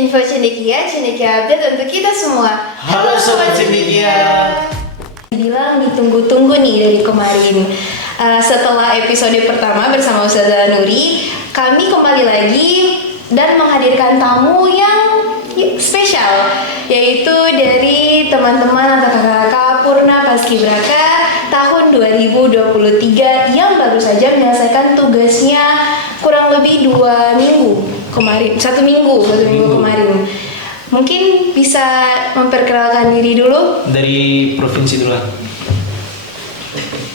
Info Cendekia update untuk kita semua. Halo Sobat Cendekia. Bilang ditunggu-tunggu nih dari kemarin. Setelah episode pertama bersama Ustazah Nuri, kami kembali lagi dan menghadirkan tamu yang spesial, yaitu dari teman-teman atau kakak-kakak Purna Paskibraka tahun 2023 yang baru saja menyelesaikan tugasnya kurang lebih 2 minggu kemarin, satu minggu kemarin. Mungkin bisa memperkenalkan diri dulu Dari provinsi dulu.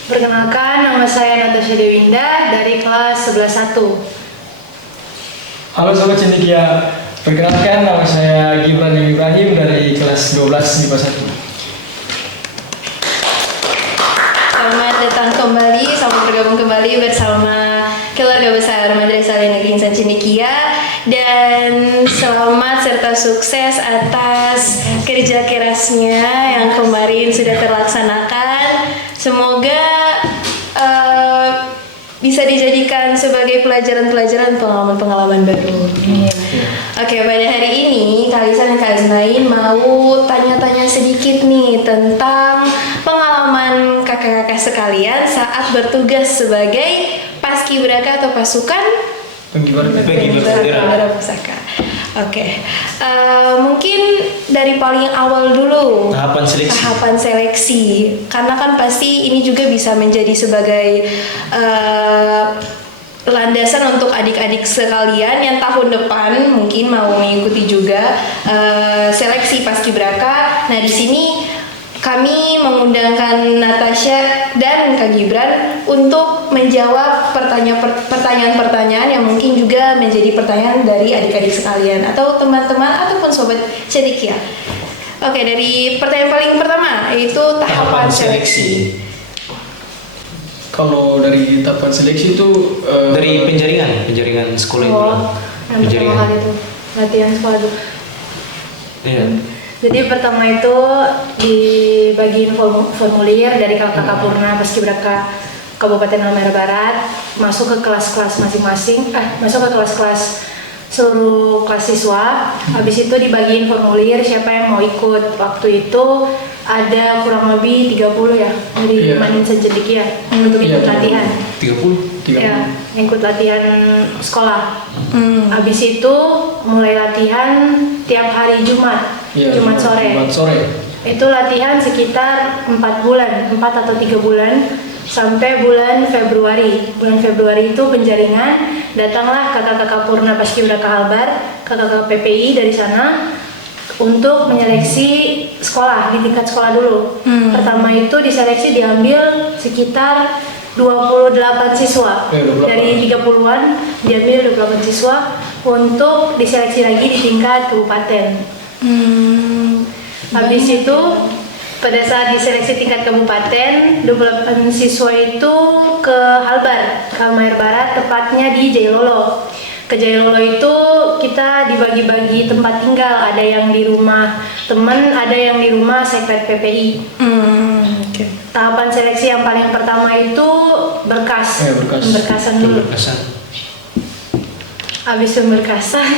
Perkenalkan, nama saya Natasha Dewinda dari kelas 11-1. Halo Sobat Cendekia, perkenalkan nama saya Gibran Ibrahim dari kelas 12 IPA 1. Selamat datang kembali, selamat bergabung kembali bersama keluarga besar Madrasah Negeri Insan Cendekia, dan selamat serta sukses atas kerja kerasnya yang kemarin sudah terlaksanakan. Semoga bisa dijadikan sebagai pelajaran-pelajaran, pengalaman-pengalaman baru. Oke, pada hari ini Kalisan dan Kak Aznain mau tanya-tanya sedikit nih tentang pengalaman kakak-kakak sekalian saat bertugas sebagai paskibraka atau pasukan pengibar pusaka. Oke, mungkin dari paling awal dulu tahapan seleksi, karena kan pasti ini juga bisa menjadi sebagai landasan untuk adik-adik sekalian yang tahun depan mungkin mau mengikuti juga seleksi paskibraka. Nah, di sini kami mengundangkan Natasha dan Kak Gibran untuk menjawab pertanyaan-pertanyaan yang mungkin juga menjadi pertanyaan dari adik-adik sekalian atau teman-teman ataupun sobat Cendekia. Oke, dari pertanyaan paling pertama yaitu tahapan seleksi. Kalau dari tahapan seleksi itu Dari penjaringan sekolah itu. Yang pertama kali itu latihan sekolah dulu. Iya. Jadi pertama itu dibagiin formulir dari kakak Purna Paskibraka Kabupaten Halmahera Barat, masuk ke kelas-kelas masing-masing, masuk ke kelas-kelas seluruh kelas siswa. Habis itu dibagiin formulir siapa yang mau ikut. Waktu itu ada kurang lebih 30 ya dari Manin Cendekia untuk ikut latihan. 30? Ya, ikut latihan sekolah. Habis itu mulai latihan tiap hari Jumat. Jumat sore. Itu latihan sekitar 4 bulan, 4 atau 3 bulan sampai bulan Februari. Bulan Februari itu penjaringan, datanglah kakak-kakak Purna Paskibraka Halbar, kakak-kakak PPI dari sana untuk menyeleksi sekolah, di tingkat sekolah dulu. Pertama itu diseleksi diambil sekitar 28 siswa. Dari 30-an diambil 28 siswa untuk diseleksi lagi di tingkat kabupaten. Habis itu pada saat diseleksi tingkat kabupaten, 28 siswa itu ke Halbar, Halmahera Barat, tepatnya di Jailolo. Ke Jailolo itu kita dibagi-bagi tempat tinggal, ada yang di rumah teman, ada yang di rumah sekret PPI. Tahapan seleksi yang paling pertama itu berkasan dulu. Habis berkasan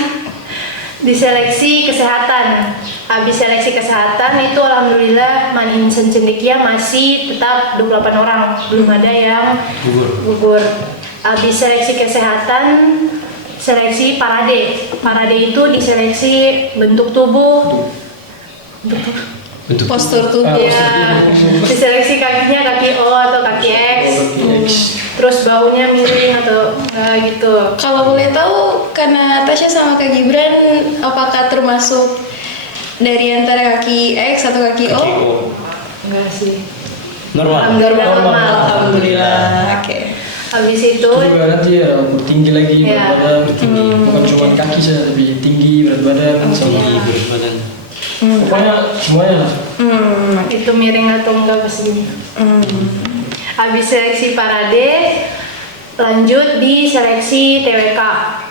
diseleksi kesehatan. Habis seleksi kesehatan itu alhamdulillah Manin Cendekia masih tetap 28 orang, belum ada yang gugur. Habis seleksi kesehatan, seleksi parade. Parade itu diseleksi bentuk tubuh, Postur tubuh. ya, diseleksi kakinya kaki O atau kaki X. Terus baunya miring atau gitu. Kalau boleh tahu, karena Natasha sama Kak Gibran apakah termasuk dari antara kaki X atau kaki O? Enggak sih. Normal. Alhamdulillah. Oke. Habis itu juga nanti ya tinggi lagi berat badan, bukan cuma kaki saja tapi tinggi berat badan sama Berat badan. pokoknya semuanya lah. itu miring atau enggak pasti. Habis seleksi parade, lanjut di seleksi TWK.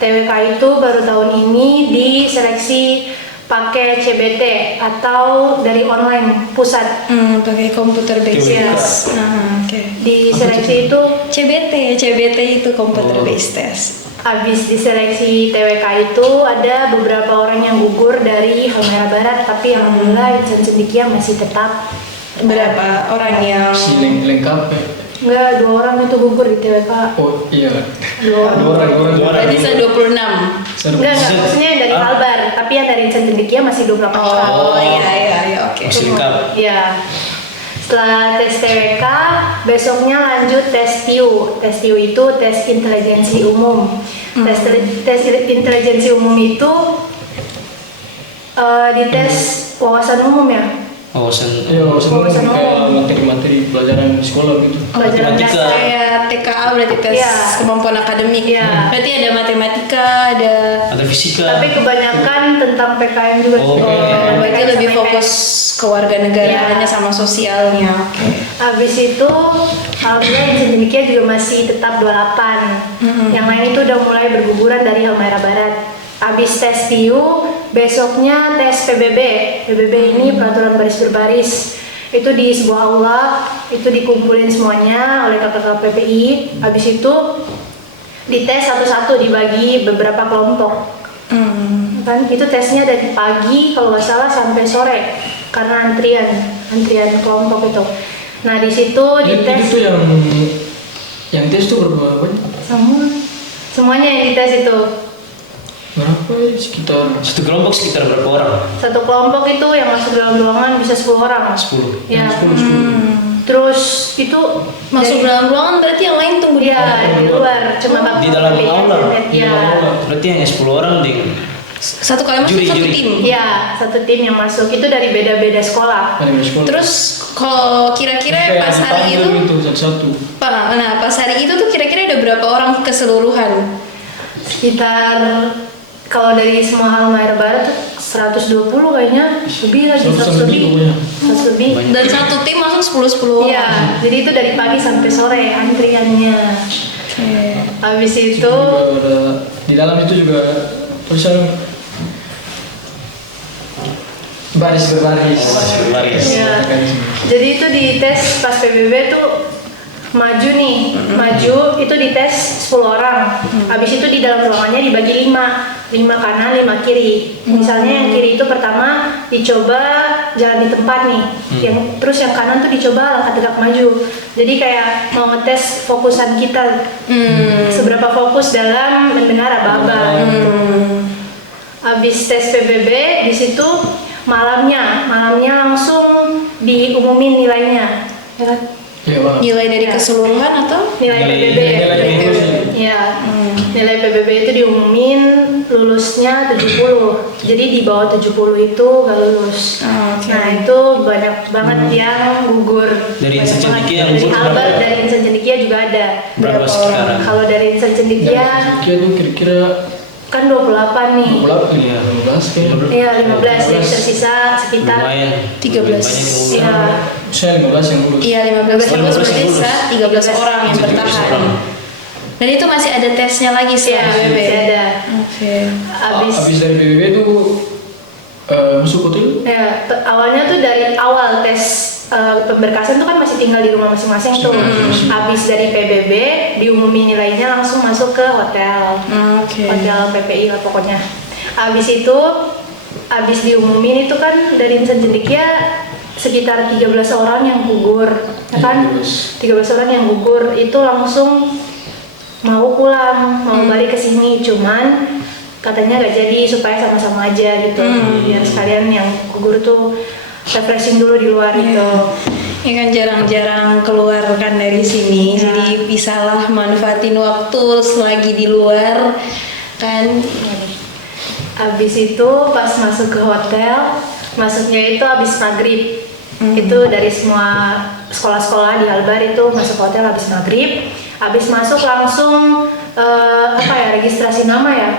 TWK itu baru tahun ini diseleksi pakai CBT atau dari online pusat. Pakai komputer based. Yes. Nah, oke. Di seleksi itu CBT itu computer based test. Habis diseleksi TWK itu ada beberapa orang yang gugur dari Halmahera Barat, tapi alhamdulillah Insan Cendekia masih tetap. Berapa orang yang Si lengkap ya. Enggak, 2 orang itu gugur di TWK. Oh iya. 2 orang. Dua orang. berarti 26. Enggak, maksudnya yang dari Kalbar, tapi yang dari Insan Cendekia masih 28 orang. Oh iya oke. Masih lengkap. Iya. Setelah tes TWK, besoknya lanjut tes TIU. Tes TIU itu tes intelijensi umum. Tes intelijensi umum itu dites wawasan umum ya. Wawasan Iya, Wawasan kayak umum. materi-materi pelajaran di sekolah gitu. Pelajaran Matematika. dasar. Kayak TKA berarti tes Iya. kemampuan akademik. Iya. Berarti ada matematika, ada ada fisika. Tapi kebanyakan tentang PKM juga. Oh, sih. PKM. berarti PKM lebih sama fokus kewarganegaraannya Iya. sama sosialnya. Oke. Habis itu, alhamdulillah Insan Cendekia juga masih tetap 28. Yang lain itu udah mulai berguguran dari Halmahera Barat. Habis tes TIU, besoknya tes PBB. PBB ini peraturan baris berbaris. Itu di sebuah aula, itu dikumpulin semuanya oleh kakak-kakak PPI. Habis itu dites satu-satu, dibagi beberapa kelompok. Kan itu tesnya dari pagi kalau nggak salah sampai sore karena antrian kelompok itu. Nah di situ Itu dites tuh yang tes tuh berapa banyak? semuanya yang dites itu. Berapa ya? Sekitar Satu kelompok sekitar berapa orang? Satu kelompok itu yang masuk dalam ruangan bisa 10 orang. 10. Ya. 10. Terus itu Masuk dalam ruangan berarti yang lain tunggu di ya di luar cuma Di dalam aula. Ya. Berarti hanya 10 orang ding. satu kali masuk Juri, satu juri. tim. Ya, satu tim yang masuk itu dari beda-beda sekolah. ada di sekolah. Terus kalau kira-kira Kayak pas hari dipanggil itu gitu satu-satu. pas hari itu tuh kira-kira ada berapa orang keseluruhan? Sekitar kalau dari semua Halmahera Barat tuh 120 kayaknya, lebih lagi 100 lebih. pokoknya. 100 lebih. Banyak. Dan satu tim masuk 10 Iya, orang. jadi itu dari pagi sampai sore antriannya. Oke. Habis itu Juga ada di dalam itu juga tulisan baris berbaris. Baris berbaris. ya. Jadi itu di tes pas PBB tuh maju nih, maju itu dites 10 orang. Habis itu di dalam ruangannya dibagi 5 kanan, 5 kiri. Misalnya yang kiri itu pertama dicoba jalan di tempat nih, terus yang kanan tuh dicoba langkah tegak maju. Jadi kayak mau ngetes fokusan kita, seberapa fokus dalam mendengar aba-aba. Gitu. Habis tes PBB di situ malamnya langsung diumumin nilainya, ya kan? Iya, Pak. Nilai dari Ya. keseluruhan atau? Nilai PBB. nilai PBB. Ya, nilai PBB itu diumumin lulusnya 70. Jadi di bawah 70 itu gak lulus. Oh, oke. Nah, itu banyak banget yang gugur. Dari Banyak Insan banget. Cendekia yang Dari gugur Kalbar, berapa? dari Insan Cendekia juga ada. Berapa sekitaran? Kalau dari Insan Cendekia Kira tuh kira-kira kan 28 nih. 28 Iya. 15 kayaknya. Iya, 15 yang tersisa sekitar. Lumayan. 13. Banyak yang lulus. Iya. Saya 15 yang lulus. Iya 15 yang lulus 15 berarti yang lulus. 13 orang yang 13 bertahan. orang. Dan itu masih ada tesnya lagi Iya, setelah PBB. masih ada. Oke. Habis Habis dari PBB tuh masuk hotel. ya, awalnya tuh dari awal tes pemberkasan tuh kan masih tinggal di rumah masing-masing tuh. Habis dari PBB diumumin nilainya langsung masuk ke hotel. Oke. Hotel PPI lah pokoknya. Habis itu habis diumumin itu kan dari Insan Cendekia sekitar 13 orang yang gugur, ya kan? 13 orang yang gugur itu langsung mau pulang, mau balik ke sini, cuman katanya gak jadi supaya sama-sama aja gitu, biar sekalian yang gugur tuh refreshing dulu di luar itu. Ya kan jarang-jarang keluar kan dari sini, Ya. jadi bisalah manfaatin waktu selagi di luar kan. Habis itu pas masuk ke hotel, masuknya itu habis maghrib. Itu dari semua sekolah-sekolah di Halbar itu masuk hotel habis maghrib. Habis masuk langsung registrasi nama ya.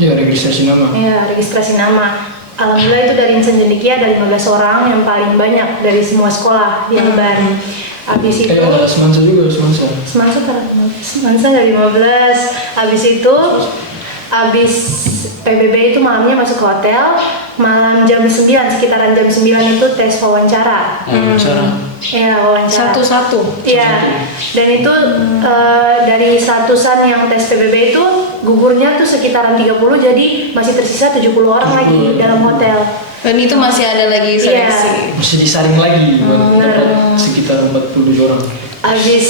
Iya, registrasi nama. Iya, registrasi nama. Alhamdulillah itu dari Insan Cendekia ada 15 orang yang paling banyak dari semua sekolah di Halbar. Habis itu Ada semansa juga, semansa. Semansa dari 15. Habis itu habis PBB itu malamnya masuk ke hotel. Malam jam 9, sekitaran jam 9 itu tes wawancara. Wawancara. Iya, wawancara. Satu-satu. Iya. Dan itu dari satusan yang tes PBB itu gugurnya tuh sekitaran 30, jadi masih tersisa 70 orang lagi dalam hotel. Dan itu masih ada lagi seleksi. Mesti disaring lagi buat dapat sekitar 47 orang. Habis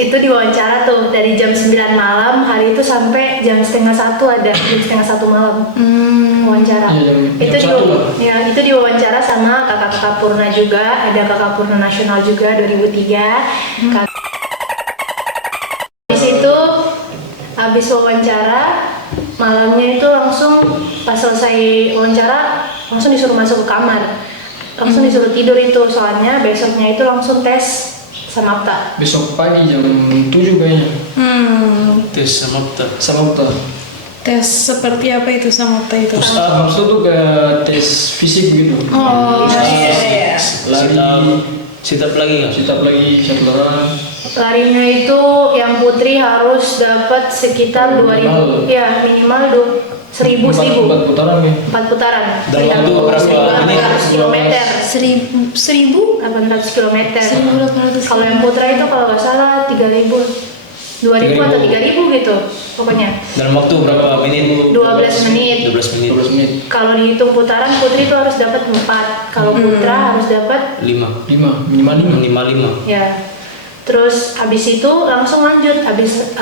itu diwawancara tuh dari jam 9 malam hari itu sampai jam setengah 1 ada, jam setengah 1 malam wawancara. Iya, Itu itu diwawancara sama kakak-kakak Purna juga, ada kakak Purna nasional juga 2003. Habis itu habis wawancara malamnya itu langsung pas selesai wawancara langsung disuruh masuk ke kamar, langsung disuruh tidur itu soalnya besoknya itu langsung tes Samapta. Besok pagi jam 7 kayaknya. Tes Samapta. Samapta. Tes seperti apa itu Samapta itu? Samapta tuh kayak tes fisik gitu. Oh, iya. Lari, Sit-up lagi nggak? sit up lagi, satu orang. Larinya itu yang putri harus dapat sekitar 2000, ya minimal 1000 Empat putaran ya. 4 putaran. Dalam waktu berapa menit? 800 kilometer. 1000 800 kilometer. 1800. Kalau yang putra itu kalau nggak salah 3000, 2000 atau 3000 gitu, pokoknya. Dalam waktu berapa menit? 12 menit. 12 menit. 12 menit. Kalau dihitung putaran putri itu harus dapat 4, kalau putra harus dapat 5. 5, minimal 5. 5. ya. Terus habis itu langsung lanjut, habis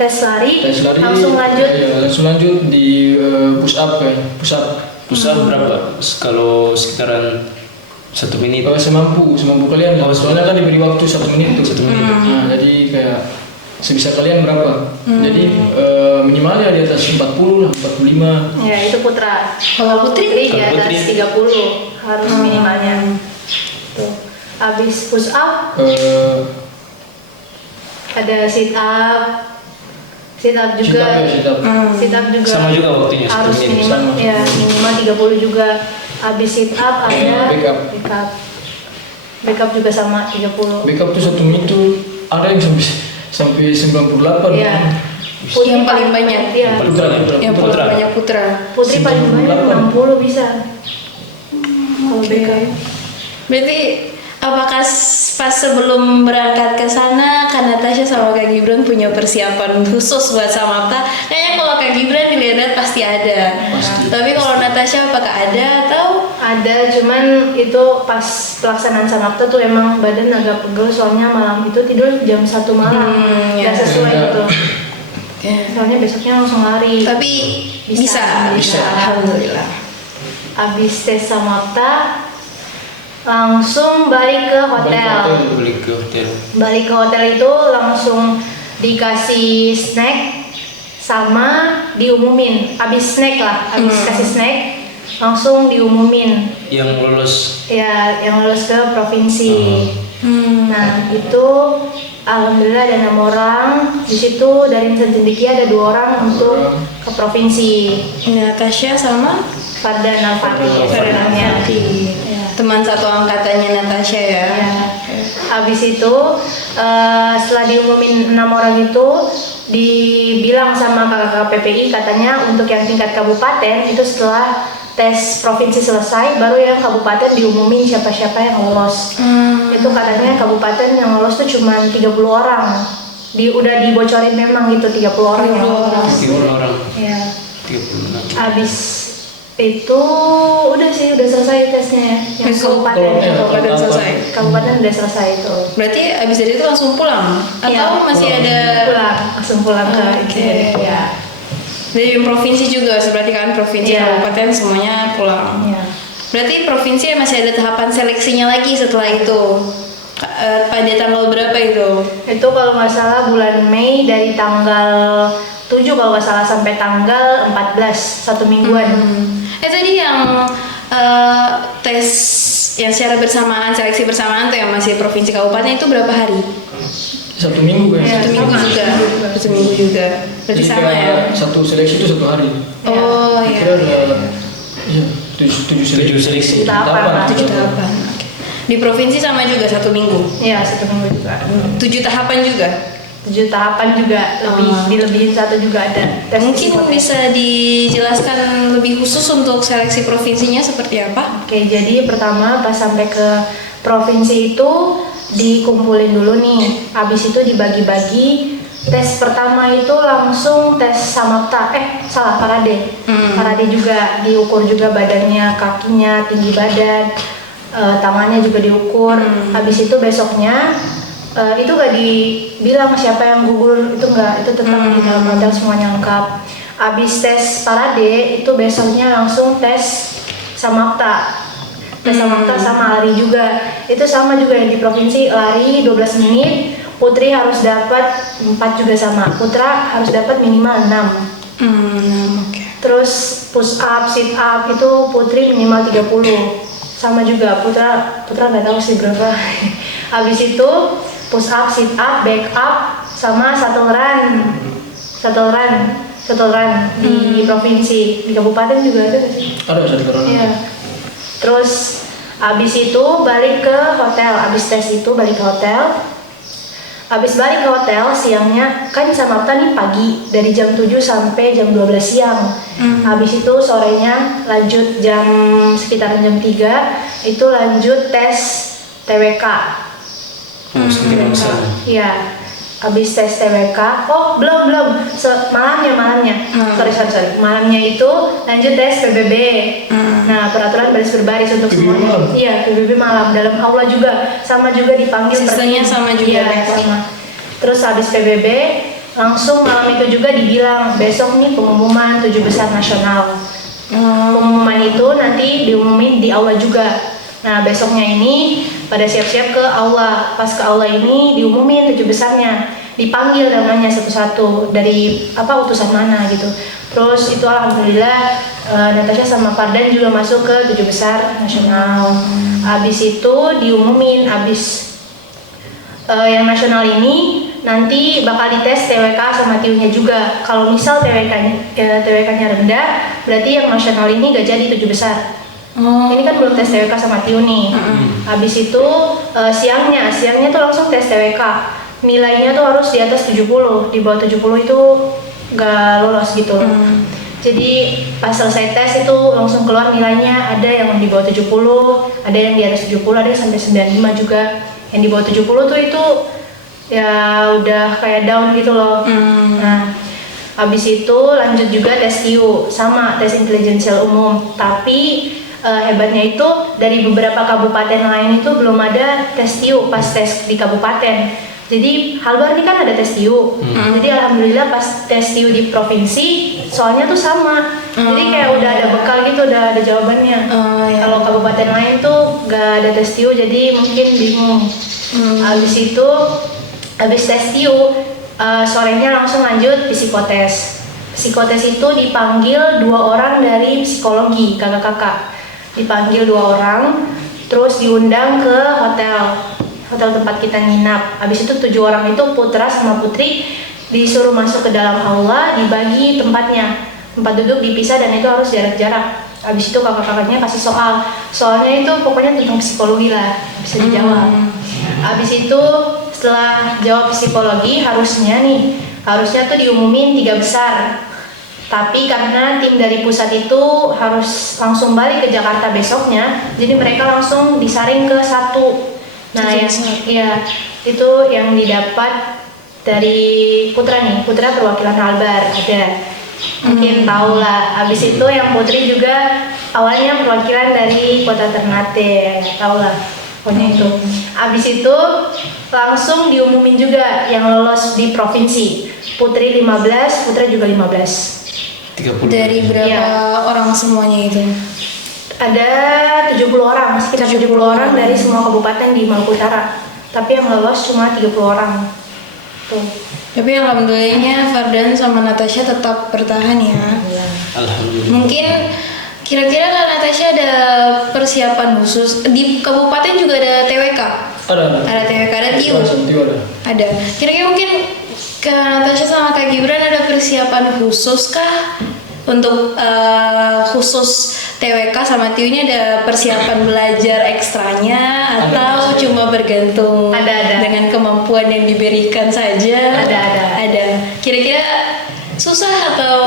tes lari langsung lanjut. Iya, langsung lanjut di push up kayaknya. Push up. Pusat berapa? Kalau sekitaran 1 menit. Kalau semampu kalian. Soalnya kan diberi waktu 1 menit tuh. 1 menit. Nah, jadi kayak sebisa kalian berapa? Jadi minimalnya di atas 40 lah, 45. Ya, itu putra. Kalau putri? Di Kalau atas putri? 30 harus minimalnya. Tuh. Habis push up ada sit up juga. Sit up juga. Sama juga waktunya, 1 harus menit. minimal ya, minimal 30 juga. Habis sit up ada backup juga sama 30. Backup tuh 1 menit tuh ada yang sampai 98. Iya. Yang paling banyak. Iya. Yang paling banyak putra. Putri paling banyak 60 bisa. Kalau backup. Berarti apakah pas sebelum berangkat ke sana Kak Natasha sama Kak Gibran punya persiapan khusus buat Samapta? Kayaknya kalau Kak Gibran dilihat pasti ada. Tapi kalau Natasha apakah ada atau? Ada, cuman itu pas pelaksanaan Samapta tuh emang badan agak pegel soalnya malam itu tidur jam 1 malam. Gak sesuai gitu. Soalnya besoknya langsung lari. Tapi bisa. Alhamdulillah. Abis tes Samapta langsung balik ke hotel. Balik ke hotel itu langsung dikasih snack sama diumumin. Abis snack lah, abis kasih snack langsung diumumin. Yang lulus. Ya, yang lulus ke provinsi. Nah itu alhamdulillah ada 6 orang. Di situ dari Insan Cendekia ada 2 orang untuk ke provinsi. Natasha sama Fardan Al-Fatih. Ya. Teman satu angkatannya Natasha ya. Habis itu setelah diumumin 6 orang itu dibilang sama kakak PPI katanya untuk yang tingkat kabupaten itu setelah tes provinsi selesai baru yang kabupaten diumumin siapa-siapa yang lolos. Itu katanya kabupaten yang lolos tuh cuma 30 orang. Udah dibocorin memang gitu 30 orang yang lolos. 30 orang. Ya. 36. Habis itu udah selesai tesnya yang kabupaten selesai. Kabupaten udah selesai itu. Berarti abis dari itu langsung pulang atau Ya, masih ada langsung pulang ke Oke. ya. Dari provinsi juga berarti kan provinsi Iya. kabupaten semuanya pulang. Ya. Berarti provinsi masih ada tahapan seleksinya lagi setelah itu. Pada tanggal berapa itu? Itu kalau nggak salah bulan Mei dari tanggal 7 kalau nggak salah sampai tanggal 14, 1 mingguan. Tadi yang tes yang secara bersamaan, seleksi bersamaan tuh yang masih provinsi kabupaten itu berapa hari? 1 minggu kayaknya. Ya. 1 minggu juga. 1 minggu juga. Berarti Jadi sama kayak ya? satu seleksi itu 1 hari. Oh Kira iya. ada 7 7 seleksi. Tahapan. 7 tahapan. Oke. Di provinsi sama juga 1 minggu. Ya 1 minggu juga. 7 tahapan juga. 7 tahapan juga dilebihin 1 juga ada. Tes Mungkin psikotes. bisa dijelaskan lebih khusus untuk seleksi provinsinya seperti apa? Oke, jadi pertama pas sampai ke provinsi itu dikumpulin dulu nih. Habis itu dibagi-bagi tes pertama itu langsung tes samapta, parade. Parade juga diukur juga badannya, kakinya, tinggi badan, tangannya juga diukur. Habis itu besoknya itu gak dibilang siapa yang gugur, itu enggak, itu tetap di dalam hotel semuanya lengkap. Habis tes parade itu besoknya langsung tes samapta. Tes samapta sama lari juga. Itu sama juga yang di provinsi, lari 12 menit. Putri harus dapat 4 juga sama. Putra harus dapat minimal 6. Okay. Terus push up, sit up itu putri minimal 30. Sama juga Putra nggak tahu sih berapa. Habis itu push up, sit up, back up, sama shuttle run di provinsi, di kabupaten juga ada nggak sih? Ada shuttle run. Iya. Terus habis itu balik ke hotel, habis tes itu balik ke hotel. Habis balik ke hotel siangnya, kan samapta nih pagi dari jam 7 sampai jam 12 siang. Habis itu sorenya lanjut sekitaran jam 3 itu lanjut tes TWK. Iya. Habis tes TWK, belum malamnya. Sorry. Malamnya itu lanjut tes PBB. Nah, peraturan baris berbaris untuk semuanya. Iya, PBB malam dalam aula juga, sama juga dipanggil. Sistemnya sama juga. Iya, sama. Terus habis PBB langsung malam itu juga dibilang besok nih pengumuman 7 besar nasional. Pengumuman itu nanti diumumin di aula juga. Nah, besoknya ini pada siap-siap ke aula. Pas ke aula ini diumumin 7 besarnya. Dipanggil namanya satu-satu dari utusan mana gitu. Terus itu alhamdulillah Natasha sama Fardan juga masuk ke 7 besar nasional. Habis itu diumumin yang nasional ini nanti bakal dites TWK sama TIU-nya juga. Kalau misal TWK-nya rendah, berarti yang nasional ini gak jadi 7 besar. Ini kan belum tes TWK sama TIU nih. Habis itu siangnya tuh langsung tes TWK. Nilainya tuh harus di atas 70, di bawah 70 itu gak lolos gitu loh. Jadi pas selesai tes itu langsung keluar nilainya, ada yang di bawah 70, ada yang di atas 70, ada yang sampai 95 juga. Yang di bawah 70 tuh itu ya udah kayak down gitu loh. Nah, habis itu lanjut juga tes TIU, sama tes intelijensial umum. Tapi hebatnya itu dari beberapa kabupaten lain itu belum ada tes TIU pas tes di kabupaten. Jadi Halbar ini kan ada tes TIU. Jadi alhamdulillah pas tes TIU di provinsi soalnya tuh sama. Jadi kayak udah ada bekal gitu, udah ada jawabannya. Kalau kabupaten lain tuh gak ada tes TIU, jadi mungkin bingung. Habis tes TIU sorenya langsung lanjut psikotes. Psikotes itu dipanggil 2 orang dari psikologi, kakak-kakak. Dipanggil 2 orang, terus diundang ke hotel tempat kita nginap. Habis itu 7 orang itu Putra sama Putri disuruh masuk ke dalam aula, dibagi tempatnya, tempat duduk dipisah dan itu harus jarak-jarak. Habis itu kakak-kakaknya kasih soalnya itu pokoknya tentang psikologi lah, bisa dijawab. Habis itu setelah jawab psikologi harusnya tuh diumumin 3 besar. Tapi karena tim dari pusat itu harus langsung balik ke Jakarta besoknya, jadi mereka langsung disaring ke 1. Nah, itu yang didapat dari Putra nih, Putra perwakilan Halbar ada. Mungkin tahu lah. Habis itu yang Putri juga awalnya perwakilan dari Kota Ternate, tahu lah. Pokoknya itu. Habis itu langsung diumumin juga yang lolos di provinsi. Putri 15, Putra juga 15. 30. Dari berapa orang semuanya itu? Ada 70 orang, sekitar 70 orang dari semua kabupaten di Maluku Utara. Tapi yang lolos cuma 30 orang. Tuh. Tapi alhamdulillahnya Fardan sama Natasha tetap bertahan ya. Alhamdulillah. Mungkin kira-kira Kak Natasha ada persiapan khusus di kabupaten juga ada TWK? Ada TWK, ada TIU? Ada. Kira-kira mungkin Kak Natasha sama Kak Gibran ada persiapan khusus kah? Untuk khusus TWK sama TIU-nya ada persiapan belajar ekstranya atau cuma bergantung dengan kemampuan yang diberikan saja? Ada. Kira-kira susah atau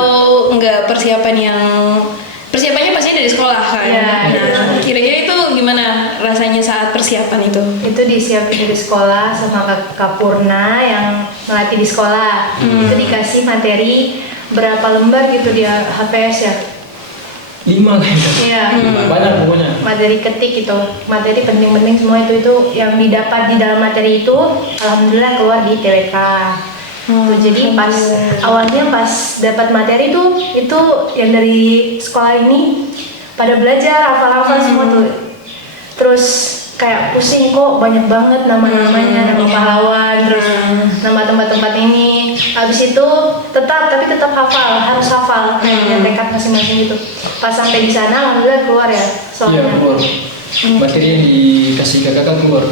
enggak persiapannya pastinya dari sekolah kan? Nah, kira-kira itu gimana rasanya saat persiapan itu? Itu disiapin di sekolah sama Kak Purna yang melatih di sekolah. Itu dikasih materi berapa lembar gitu di HPS ya? 5 kayaknya. Iya. Banyak pokoknya. Materi ketik itu, materi penting-penting semua itu yang didapat di dalam materi itu, alhamdulillah keluar di TWK. Tuh, jadi pas awalnya pas dapat materi tuh itu yang dari sekolah ini pada belajar hafal-hafal semua tuh. Terus kayak pusing kok banyak banget nama-namanya, nama pahlawan, terus nama tempat-tempat ini. Habis itu tetap hafal, harus hafal yang tekad masing-masing gitu. Pas sampai di sana alhamdulillah keluar ya Iya, soalnya. keluar. Materi yang dikasih kakak keluar.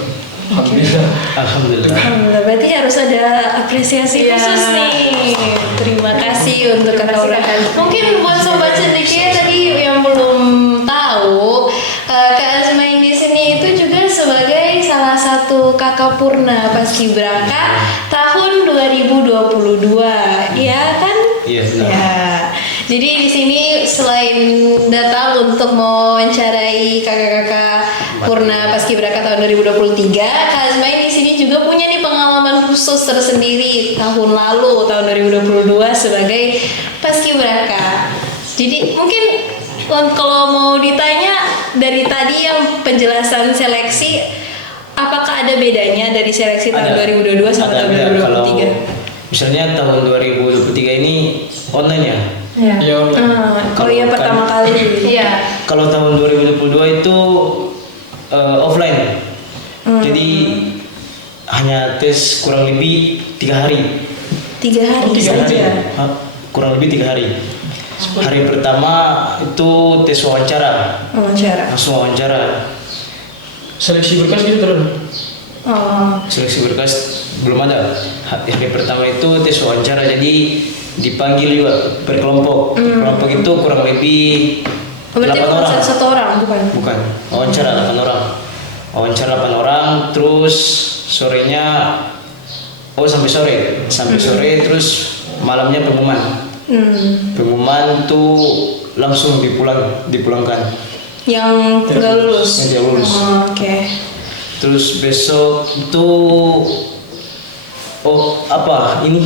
Alhamdulillah. Alhamdulillah. Alhamdulillah, berarti harus ada apresiasi Iya. khusus nih. Terima kasih untuk Terima Kak Aura. kasih, Kak. Mungkin buat sobat cendekia tadi yang belum tahu, Kak Azma di sini itu juga sebagai salah satu kakak purna Paskibraka tahun 2022, ya kan? Iya, benar. Ya. Jadi di sini selain datang untuk mewawancarai kakak-kakak Purna Paskibraka tahun 2023, Kak Azmain di sini juga punya nih pengalaman khusus tersendiri tahun lalu tahun 2022 sebagai Paskibraka. Jadi mungkin kalau mau ditanya dari tadi yang penjelasan seleksi, apakah ada bedanya dari seleksi tahun 2022 sama tahun beda. 2023? Kalau misalnya tahun 2023 ini online ya. Iya. Iya. Oh iya, pertama kali. Iya. Kalau tahun 2022 itu offline. Jadi hanya tes kurang lebih 3 hari. 3 hari 3 hari. saja. Kurang lebih 3 hari. Hari pertama itu tes wawancara. Wawancara. Langsung wawancara. Seleksi berkas gitu terus. Oh. Seleksi berkas belum ada. Hari pertama itu tes wawancara, jadi dipanggil juga berkelompok. Kelompok itu kurang lebih Berarti 8 orang. satu orang bukan? Bukan, wawancara 8 orang. Wawancara 8 orang, terus sorenya sampai sore. Sampai sore terus malamnya pengumuman. Pengumuman tuh langsung dipulangkan. Yang nggak lulus. Yang tidak lulus. Oh, oke. Terus besok itu ini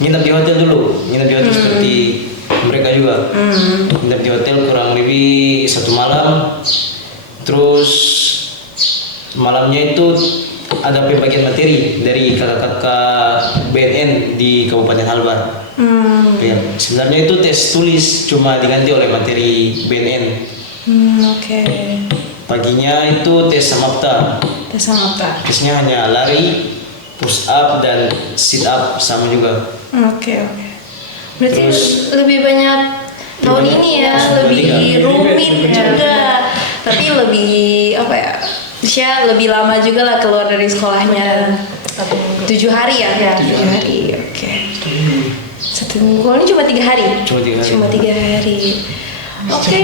nginep di hotel dulu. Nginep di hotel seperti mereka juga. Nginep di hotel kurang lebih 1 malam. Terus malamnya itu ada pembagian materi dari kakak-kakak BNN di Kabupaten Halbar. Ya, sebenarnya itu tes tulis, cuma diganti oleh materi BNN. Oke. Paginya itu tes samapta. Tes sama apa? Tesnya hanya lari, push up dan sit up sama juga. Oke. Berarti Terus- lebih banyak tahun ini ya, lebih rumit juga. Tapi lebih apa ya? Maksudnya lebih lama juga lah keluar dari sekolahnya. 7 hari ya? Iya. 7 hari. Oke. 1 minggu. Kalau ini cuma 3 hari. Cuma 3 hari. Cuma 3 hari. Oke.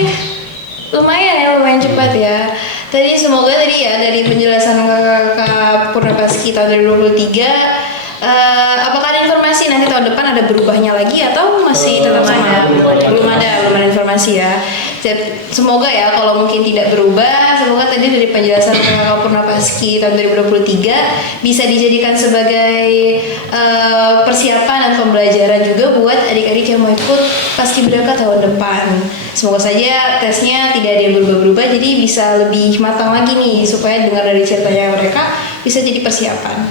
Lumayan cepat ya. Tadi semoga tadi ya dari penjelasan kakak Purna Paski tahun 2023, apakah ada informasi nanti tahun depan ada berubahnya lagi atau masih tetap sama? Belum ada informasi ya. Semoga ya kalau mungkin tidak berubah, semoga tadi dari penjelasan kakak Purna Paski tahun 2023 bisa dijadikan sebagai persiapan dan pembelajaran juga buat adik-adik yang mau ikut Paskibraka tahun depan. Semoga saja tesnya tidak ada yang berubah-berubah, jadi bisa lebih matang lagi nih supaya dengar dari ceritanya mereka bisa jadi persiapan.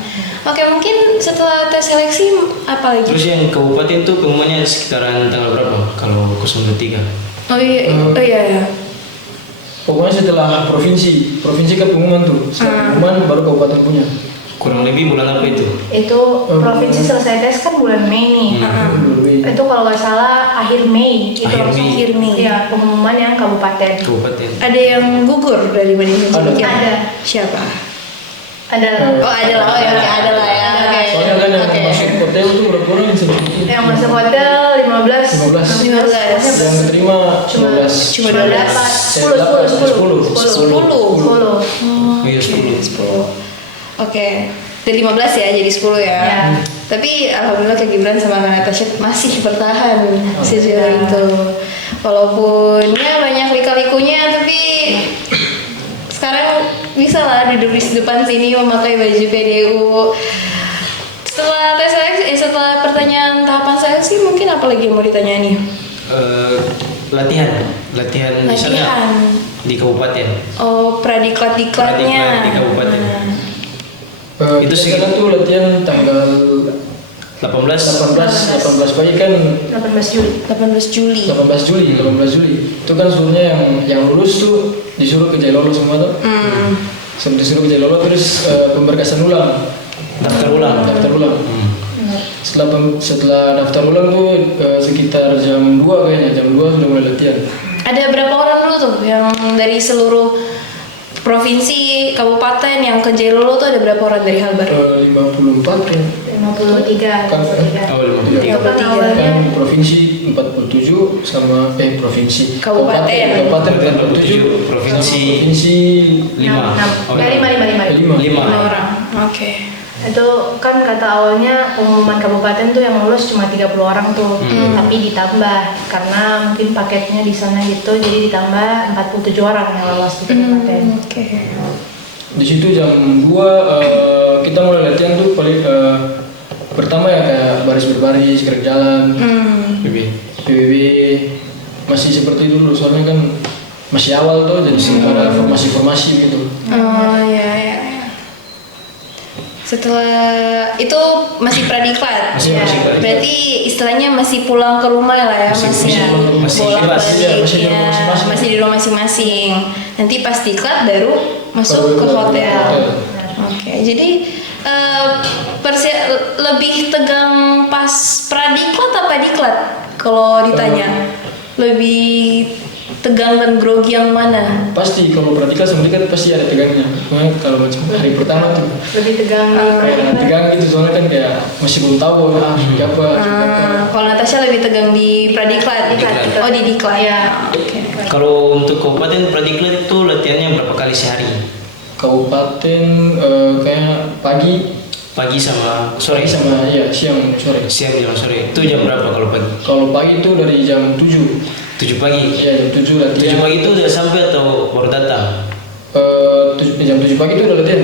Oke, mungkin setelah tes seleksi apa lagi? Terus yang kabupaten tuh pengumumannya sekitaran tanggal berapa? Kalau 03. Oh iya. Pokoknya setelah provinsi kan pengumuman tuh. Setelah pengumuman baru kabupaten punya. Kurang lebih bulan apa itu? Itu provinsi selesai tes kan bulan Mei nih. Itu kalau nggak salah akhir Mei. Itu Akhir langsung Mei. ya pengumuman yang kabupaten. Kabupaten. Ada yang gugur dari Madinah Cendekia? Ada. Siapa? Ada Oh ada lah, ada lah ya. Oke. Soalnya kan yang Oke. masuk hotel tuh berapa orang sedikit. yang masuk hotel 15. 15. Yang diterima 12. Cuma 12. 10. 10. Iya 10. 10. Oke. Dari 15 ya jadi 10 ya. Ya. Tapi alhamdulillah Kak Gibran sama Kak Natasha masih bertahan sejauh itu. Walaupun ya banyak lika-likunya tapi sekarang bisa lah duduk di depan sini memakai baju PDU. Setelah tes seleksi, setelah pertanyaan tahapan seleksi, mungkin apa lagi yang mau ditanya nih? Latihan misalnya di kabupaten. Oh, pradiklat-diklatnya. Pradiklat di kabupaten. Itu sih kan tuh latihan tanggal 18 pagi kan 18 Juli. 18 Juli. 18 Juli itu kan sebenarnya yang lulus tuh disuruh ke Jailolo semua tuh. Disuruh ke Jailolo terus pemberkasan ulang. Daftar ulang. Setelah daftar ulang tuh sekitar jam 2 kayaknya, jam 2 sudah mulai latihan. Ada berapa orang dulu tuh yang dari seluruh provinsi, kabupaten yang ke Jailolo tuh ada berapa orang dari Halbar? 54 kan. 53. Kan, Oh, 53. kan provinsi 47 sama provinsi Kabupaten 47 Provinsi 5 5 orang. Oke. Itu kan kata awalnya pengumuman kabupaten tuh yang lulus cuma 30 orang tuh, tapi ditambah karena mungkin paketnya di sana gitu, jadi ditambah 47 orang yang lolos di kabupaten. Oke. Di situ jam 2 kita mulai latihan tuh paling pertama ya kayak baris berbaris, gerak jalan, PBB masih seperti dulu soalnya kan masih awal tuh jadi ada formasi-formasi gitu. Oh ya. Setelah itu masih pradiklat. Masih pradiklat. Berarti istilahnya masih pulang ke rumah lah ya, masih bolak-balik masih di rumah masing-masing. Nanti pas diklat baru masuk ke hotel. Oke, jadi lebih tegang pas pradiklat apa diklat? Kalau ditanya lebih tegang dan grogi yang mana? Pasti kalau pradiklat sama diklat pasti ada tegangnya. Kalau macam hari pertama tuh Lebih tegang. kayak tegang gitu soalnya kan kayak masih belum tahu siapa. Kalau Natasha lebih tegang di pradiklat. Oh, di diklat. Iya. Oke. Kalau untuk kabupaten pradiklat itu latihannya berapa kali sehari? Kabupaten kayak pagi sama sore. sama siang sore. Siang jam sore. Itu jam berapa kalau pagi? Kalau pagi itu dari jam 7. 7 pagi. Iya, jam 7 latihan. 7 pagi itu udah sampai atau baru datang? Jam 7 pagi itu udah latihan,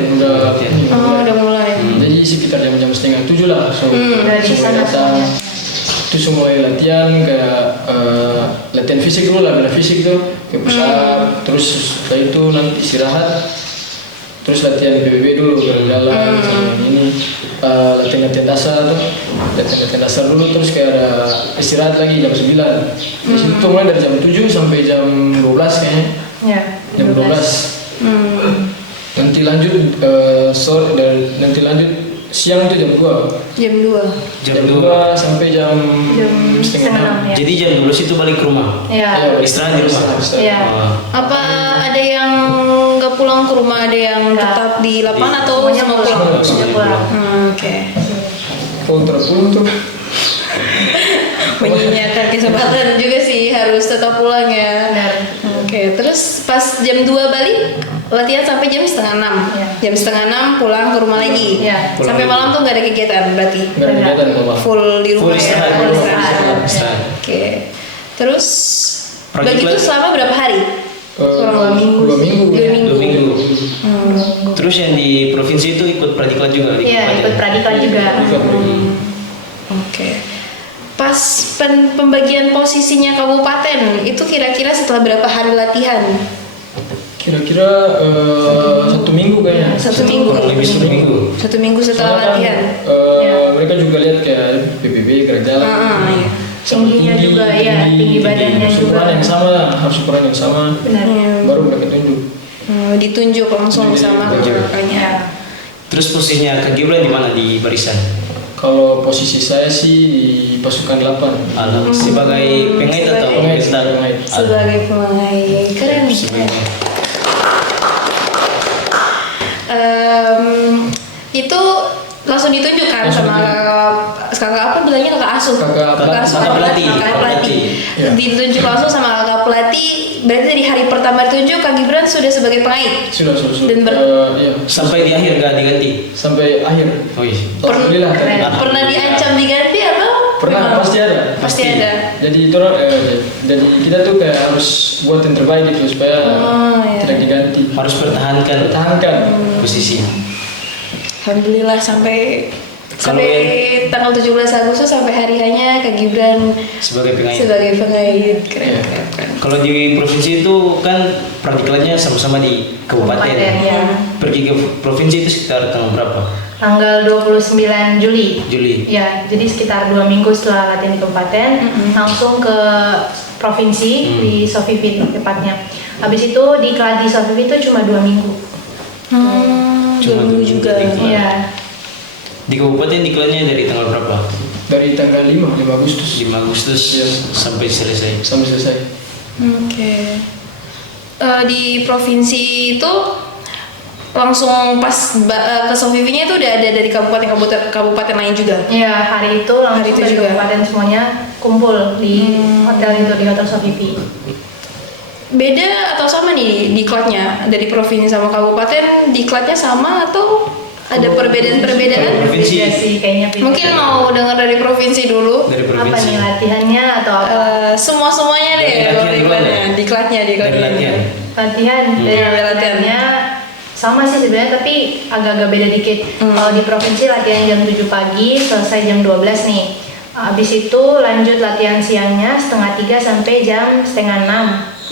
Udah mulai. Jadi sekitar jam setengah 7 lah. Dari sana datang. Terus mulai latihan kayak latihan fisik dulu lah, bela fisik tuh, kayak push up. Terus setelah itu nanti istirahat. Terus latihan PBB dulu, jalan sama ini, latihan dasar tuh, latihan dasar dulu. Terus kayak ada istirahat lagi jam 9. Di situ mulai dari jam 7 sampai jam 12 kayaknya. Ya. Jam 12. Nanti lanjut sore dan nanti lanjut siang itu jam 2. Jam 2. Jam 2 sampai jam setengah 6 ya. Jadi jam 12 itu balik ke rumah. Iya. Istirahat di rumah. Iya. Apa ada yang nggak pulang ke rumah, ada yang tetap di lapangan atau Semuanya semua pulang. pulang? Semuanya pulang. Oke. Kalau terpulang tuh Menyiapkan kesempatan juga sih harus tetap pulang ya. Benar. Oke, terus pas jam 2 balik latihan sampai jam setengah 6. Iya. Jam setengah 6 pulang ke rumah lagi. Iya. Sampai malam tuh nggak ada kegiatan berarti. nggak ada kegiatan kalau Full di rumah Full istirahat. ya. Full Istirahat. istirahat. Oke. Terus Pradiklat. begitu selama berapa hari? Kurang 2 minggu. 2 minggu. 2 minggu. Terus yang di provinsi itu ikut pradiklat juga di Iya, kabupaten? ikut pradiklat juga. Oke. Pas pembagian posisinya kabupaten itu kira-kira setelah berapa hari latihan? Kira-kira 1 minggu kayaknya. 1 minggu. Kurang lebih 1 minggu. 1 minggu setelah Soalnya kan, latihan. mereka juga lihat kayak PBB gerak jalan. Iya. Sama Tingginya juga, ya, tinggi badannya harus juga. ukuran yang sama, harus ukuran yang sama. Benar. Baru mereka tunjuk. Ditunjuk langsung sama Ditunjuk. kakaknya. Terus posisinya Kak Gibran di mana di barisan? Kalau posisi saya sih di pasukan 8. Sebagai pengait atau Pengait. pengait? Sebagai pemain keren. Itu langsung ditunjukkan sama kakak apa bilangnya kakak asuh. Kakak asuh, kakak pelatih. kakak pelatih. Iya. Ditunjuk langsung sama kakak pelatih. Berarti dari hari pertama ditunjuk Kak Gibran sudah sebagai pengait. Sudah. Dan Iya. Sampai di akhir nggak diganti? Sampai akhir. Oh iya. Alhamdulillah tadi. Pernah diancam diganti atau? pernah pasti ada. Pasti ada. Jadi itu jadi kita tuh kayak harus buat yang terbaik gitu supaya tidak diganti. Harus pertahankan posisi. Alhamdulillah sampai Kalau tanggal 17 Agustus sampai hari hanya Kak Gibran sebagai pengait. Keren. Kalau di provinsi itu kan praktikalnya sama-sama di kabupaten. Ya. Pergi ke provinsi itu sekitar tanggal berapa? Tanggal 29 Juli. Ya, jadi sekitar 2 minggu setelah latihan di kabupaten, langsung ke provinsi di Sofivi tepatnya. Habis itu di Keladi Sofivi itu cuma 2 minggu. Cuma 2 minggu juga. Iya. Di kabupaten diklatnya dari tanggal berapa? Dari tanggal 5 Agustus. 5 Agustus Iya. sampai selesai. Oke. Di provinsi itu langsung pas ke Sofivinya itu udah ada dari kabupaten lain juga. Iya, hari itu langsung Hari itu dari juga. kabupaten semuanya kumpul di hotel itu, di Hotel Sofivi. Beda atau sama nih diklatnya dari provinsi sama kabupaten? Diklatnya sama atau ada perbedaan-perbedaan? Provinsi. Beda sih kayaknya. beda. Mungkin mau dengar dari provinsi dulu. Dari Apa provinsi. nih latihannya atau apa? Semuanya deh. Dari latihan dulu aja. Diklatnya. Dari latihan. Latihan dari latihannya sama sih sebenarnya tapi agak-agak beda dikit. Kalau di provinsi latihan jam 7 pagi selesai jam 12 nih. Habis itu lanjut latihan siangnya setengah 3 sampai jam setengah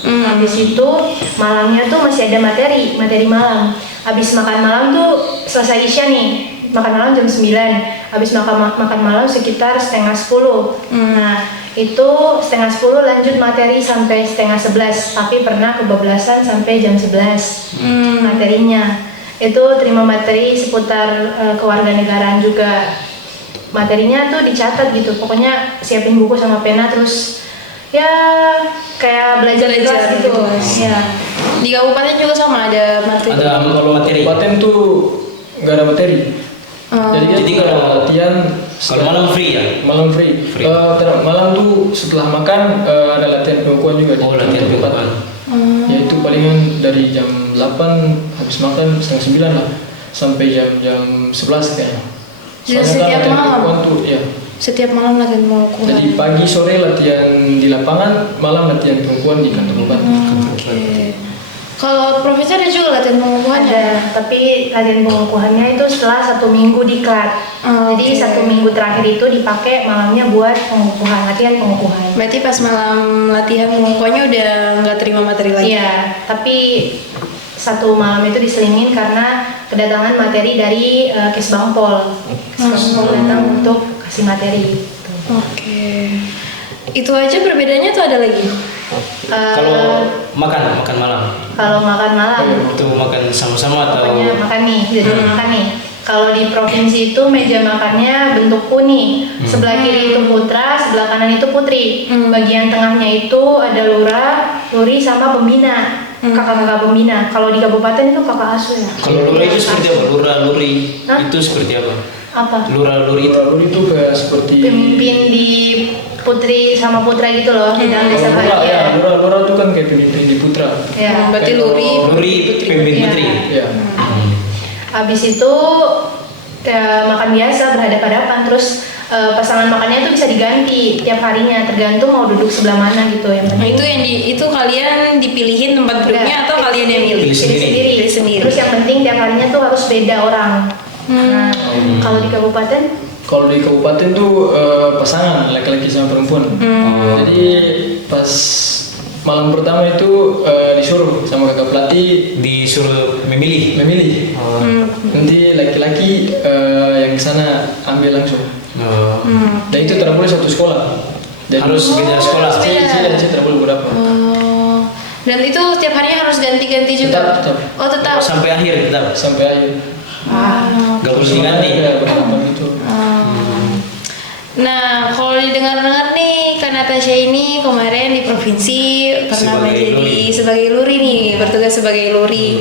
6. Habis itu malamnya tuh masih ada materi malam. Habis makan malam tuh selesai Isya nih, makan malam jam 9. Habis makan malam sekitar setengah 10. Nah itu setengah 10 lanjut materi sampai setengah 11. Tapi pernah kebablasan sampai jam 11 materinya. Itu terima materi seputar kewarganegaraan juga. Materinya tuh dicatat gitu. Pokoknya siapin buku sama pena terus ya kayak belajar di kelas gitu. Ya. Di kabupaten juga sama ada materi. Ada materi. Kabupaten tuh nggak ada materi. Jadi kalau latihan Kalau malam free ya? malam free. Free. Malam tuh setelah makan ada latihan pengukuhan juga. Oh, latihan pengukuhan. Ya itu palingan dari jam 8 habis makan setengah 9 lah sampai jam 11 kayaknya. Dan setiap latihan malam? pengukuhan tuh ya. Setiap malam latihan pengukuhan. Jadi pagi sore latihan di lapangan, malam latihan pengukuhan di kantor bupati. Oke. Kalau provinsi ada juga latihan pengukuhannya? Ada, tapi latihan pengukuhannya itu setelah 1 minggu diklat. Jadi 1 minggu terakhir itu dipakai malamnya buat pengukuhan, latihan pengukuhan. Berarti pas malam latihan pengukuhannya udah nggak terima materi lagi? Iya, tapi 1 malam itu diselingin karena kedatangan materi dari Kesbangpol. Kesbangpol datang untuk kasih materi. Oke. Itu aja perbedaannya tuh ada lagi? Kalau makan malam Kalau makan malam, itu makan sama-sama atau pokoknya makan nih, jadi makan nih. Kalau di provinsi itu meja makannya bentuk uni, sebelah kiri itu putra, sebelah kanan itu putri. Bagian tengahnya itu ada lurah, luri sama pembina, kakak-kakak pembina. Kalau di kabupaten itu kakak asuh ya. kalau lurah itu seperti apa? Lurah luri Hah? itu seperti apa? Apa? Lurah luri itu Lalu itu kayak seperti Pemimpin di putri sama putra gitu loh di dalam desa lurah ya, bahagia. lurah tuh kan kayak pemimpin di putra. Ya. Berarti luri, luri pemimpin Iya. putri. Ya. Habis itu makan biasa berhadapan-hadapan terus pasangan makannya itu bisa diganti tiap harinya tergantung mau duduk sebelah mana gitu yang Nah, penting itu yang itu kalian dipilihin tempat duduknya atau kalian yang milih? Pilih sendiri. Pilih sendiri. Terus yang penting tiap harinya tuh harus beda orang. Nah, kalau di kabupaten Kalau di kabupaten tuh pasangan laki-laki sama perempuan. Jadi pas malam pertama itu disuruh sama kakak pelatih Disuruh memilih. memilih. Nanti laki-laki yang kesana ambil langsung. Oh. Dan itu tidak boleh satu sekolah. Jadi Harus beda sekolah. Tidak tidak boleh berapa. Oh. Dan itu setiap harinya harus ganti-ganti juga? Tetap. Oh tetap? Sampai akhir tetap. Sampai akhir. Gak boleh diganti. Ya, berapa gitu. Nah, kalau didengar-dengar nih, Kak Natasha ini kemarin di provinsi pernah Sebagai menjadi luri. sebagai luri nih, bertugas sebagai luri.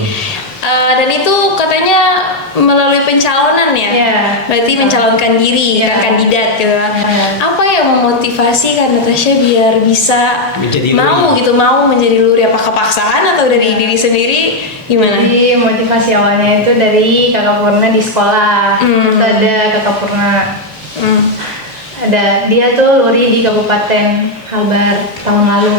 Dan itu katanya melalui pencalonan ya? Iya. Berarti mencalonkan diri, Iya. kan kandidat gitu. Apa yang memotivasi Kak Natasha biar bisa Menjadi mau gitu, mau menjadi luri? Apakah paksaan atau dari diri sendiri? Gimana? Jadi motivasi awalnya itu dari kakak Purna di sekolah. Itu ada kakak Purna. dia tuh Luri di Kabupaten Kalbar tahun lalu.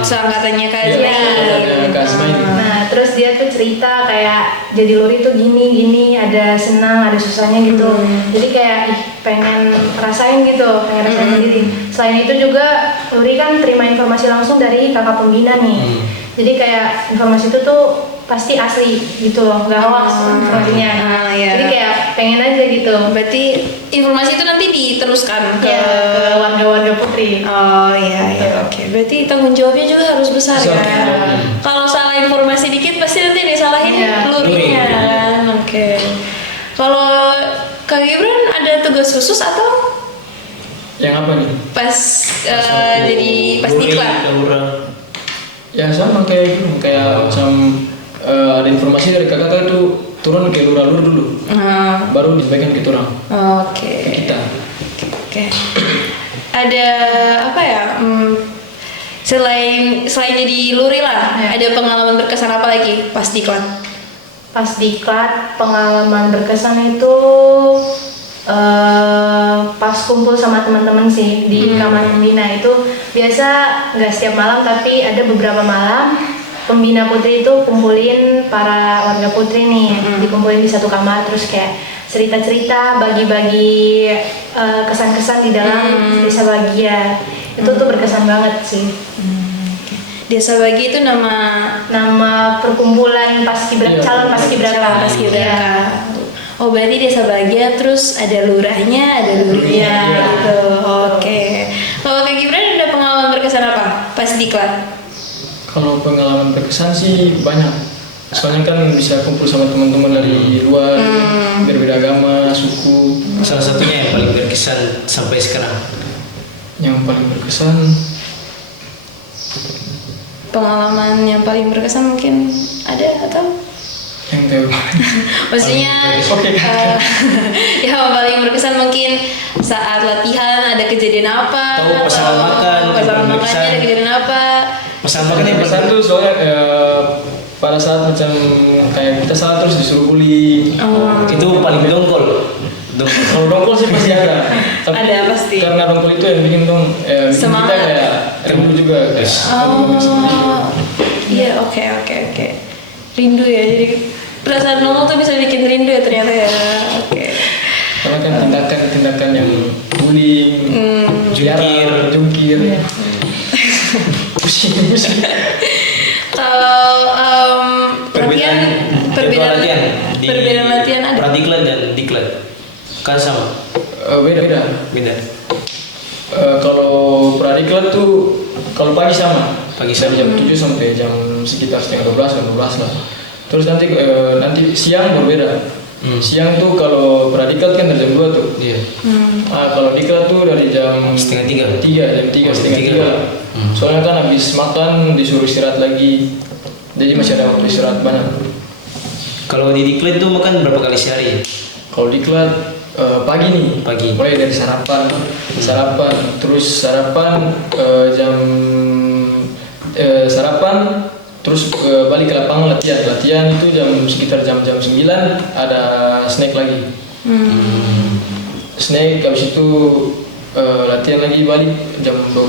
Seangkatannya Kak Iya, Azmi. Kak Azmi. Nah, terus dia tuh cerita kayak jadi Luri tuh gini, ada senang, ada susahnya gitu. Jadi kayak pengen rasain gitu, pengen rasain sendiri. Selain itu juga Luri kan terima informasi langsung dari kakak pembina nih. Jadi kayak informasi itu tuh pasti asli gitu loh, nggak hoax informasinya. Iya. Jadi kayak pengen aja gitu. Berarti informasi itu nanti diteruskan ke Ke warga-warga Putri. Oh iya, oke. Berarti tanggung jawabnya juga harus besar Besar, ya. iya. Kalau salah informasi dikit pasti nanti disalahin Iya. Lurinya kan. Oke. Kalau Kak Gibran ada tugas khusus atau Yang apa nih? pas jadi pas diklat? Ya sama kayak gitu, kayak macam ada informasi dari kakak tuh turun ke lurah-lurah dulu, baru disampaikan ke orang, Oke. ke kita. Oke. Ada apa ya? Selain jadi Luri lah, ada pengalaman berkesan apa lagi pas diklat? Pas diklat pengalaman berkesan itu pas kumpul sama teman-teman sih di kamar pembina. Itu biasa nggak setiap malam tapi ada beberapa malam pembina Putri itu kumpulin para warga Putri nih, dikumpulin di satu kamar terus kayak cerita-cerita, bagi-bagi kesan-kesan di dalam Desa Bahagia. Itu tuh berkesan banget sih. Desa Bagi itu nama perkumpulan calon paskibraka. Paskibraka. Oh berarti Desa Bahagia terus ada lurahnya, ada lurinya gitu. Oke. Kalau Kak Gibran ada pengalaman berkesan apa pas diklat? Kalau pengalaman berkesan sih banyak. Soalnya kan bisa kumpul sama teman-teman dari luar, berbeda agama, suku. Salah satunya yang paling berkesan sampai sekarang. Yang paling berkesan Pengalaman yang paling berkesan mungkin ada atau? yang tahu. Maksudnya Oke, yang paling berkesan mungkin saat latihan ada kejadian apa? Tahu pasangan atau makan, yang pasangan paling makannya berkesan. ada kejadian apa? Pesan makan yang berkesan tuh soalnya pada saat macam kayak kita salah terus disuruh bully. itu paling dongkol. Kalau dongkol sih pasti ada. Tapi Ada, pasti. Karena dongkol itu yang bikin bikin Semangat. kita kayak rindu juga. Iya, oke. Rindu ya, jadi perasaan nongol tuh bisa bikin rindu ya ternyata ya. Oke. Karena kan tindakan yang bullying, jungkir. Pusing. Kalau perbedaan perbedaan latihan ada. Pradiklat dan diklat kan sama. Beda. Kalau pradiklat tuh kalau pagi sama. Pagi Dari sama. jam 7 sampai jam sekitar setengah 12 lah. Terus nanti siang berbeda. Siang tuh kalau pradiklat kan dari jam 2 tuh. Iya. Kalau diklat tuh dari jam Setengah 3. jam 3 setengah 3. Soalnya kan habis makan disuruh istirahat lagi. Jadi masih ada waktu istirahat banyak. Kalau di diklat tuh makan berapa kali sehari? Kalau diklat pagi nih. Pagi. Mulai dari sarapan, terus sarapan sarapan terus balik ke lapangan latihan itu sekitar jam 9 ada snack lagi. Snack habis itu latihan lagi balik jam 12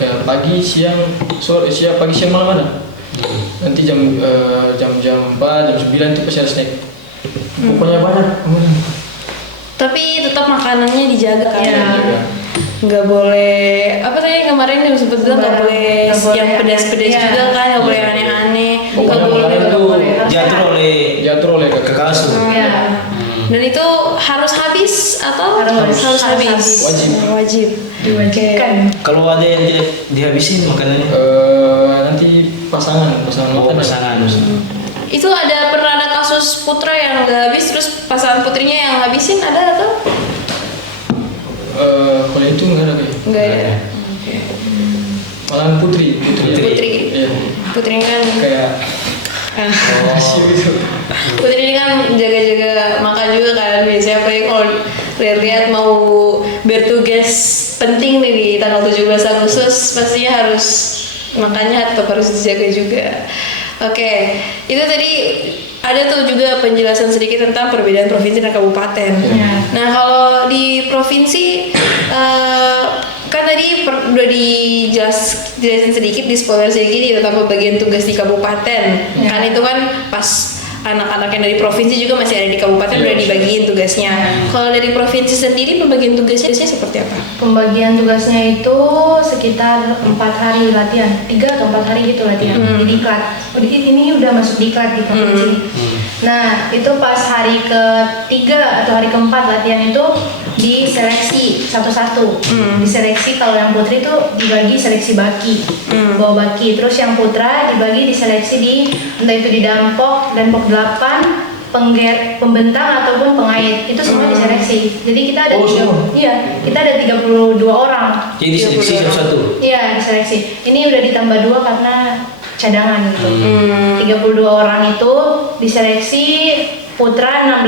kayak pagi siang malam ada. Nanti jam 4 jam 9 itu pasti ada snack. Pokoknya banyak. Tapi tetap makanannya dijaga kan? Iya. Nggak boleh apa tadi kemarin yang sebut bilang nggak boleh yang pedas-pedas Iya. juga kan, nggak boleh aneh-aneh, nggak Pokoknya boleh. makanan itu Diatur oleh ke kasur. Iya. Dan itu harus habis atau Harus habis? Wajib. Diwajibkan. Kalau ada yang tidak dihabisin makanannya. nanti pasangan Oh, makan. pasangan. Itu pernah ada kasus putra yang nggak habis terus pasangan putrinya yang habisin ada atau? Kalau itu nggak ada kayak. Nggak ada. Malahan putri. Iya. Putrinya kan Kayak kasih gitu. Putri ini kan jaga-jaga makan juga kan biasanya apalagi kalau lihat-lihat mau bertugas penting nih di tanggal 17 Agustus pastinya harus makannya tetap harus dijaga juga. Oke, itu tadi ada tuh juga penjelasan sedikit tentang perbedaan provinsi dan kabupaten. Ya. Nah kalau di provinsi udah dijelasin sedikit, di spoiler sedikit tentang pembagian tugas di kabupaten. Kan itu kan pas anak-anak yang dari provinsi juga masih ada di kabupaten udah dibagiin tugasnya. Kalau dari provinsi sendiri pembagian tugasnya seperti apa? Pembagian tugasnya itu sekitar 4 hari latihan, 3 atau 4 hari gitu latihan di diklat. Ini udah masuk diklat di provinsi. Nah itu pas hari ke-3 atau hari ke-4 latihan itu diseleksi satu-satu. Diseleksi, kalau yang putri itu dibagi seleksi baki, bawa baki. Terus yang putra dibagi diseleksi di entah itu di Dampok, Dampok 8, pembentang ataupun pengait. Itu semua diseleksi. Jadi kita ada kita ada 32 orang. Jadi seleksi satu-satu. Iya, diseleksi. Ini udah ditambah 2 karena cadangan gitu. 32 orang itu diseleksi. Putra 16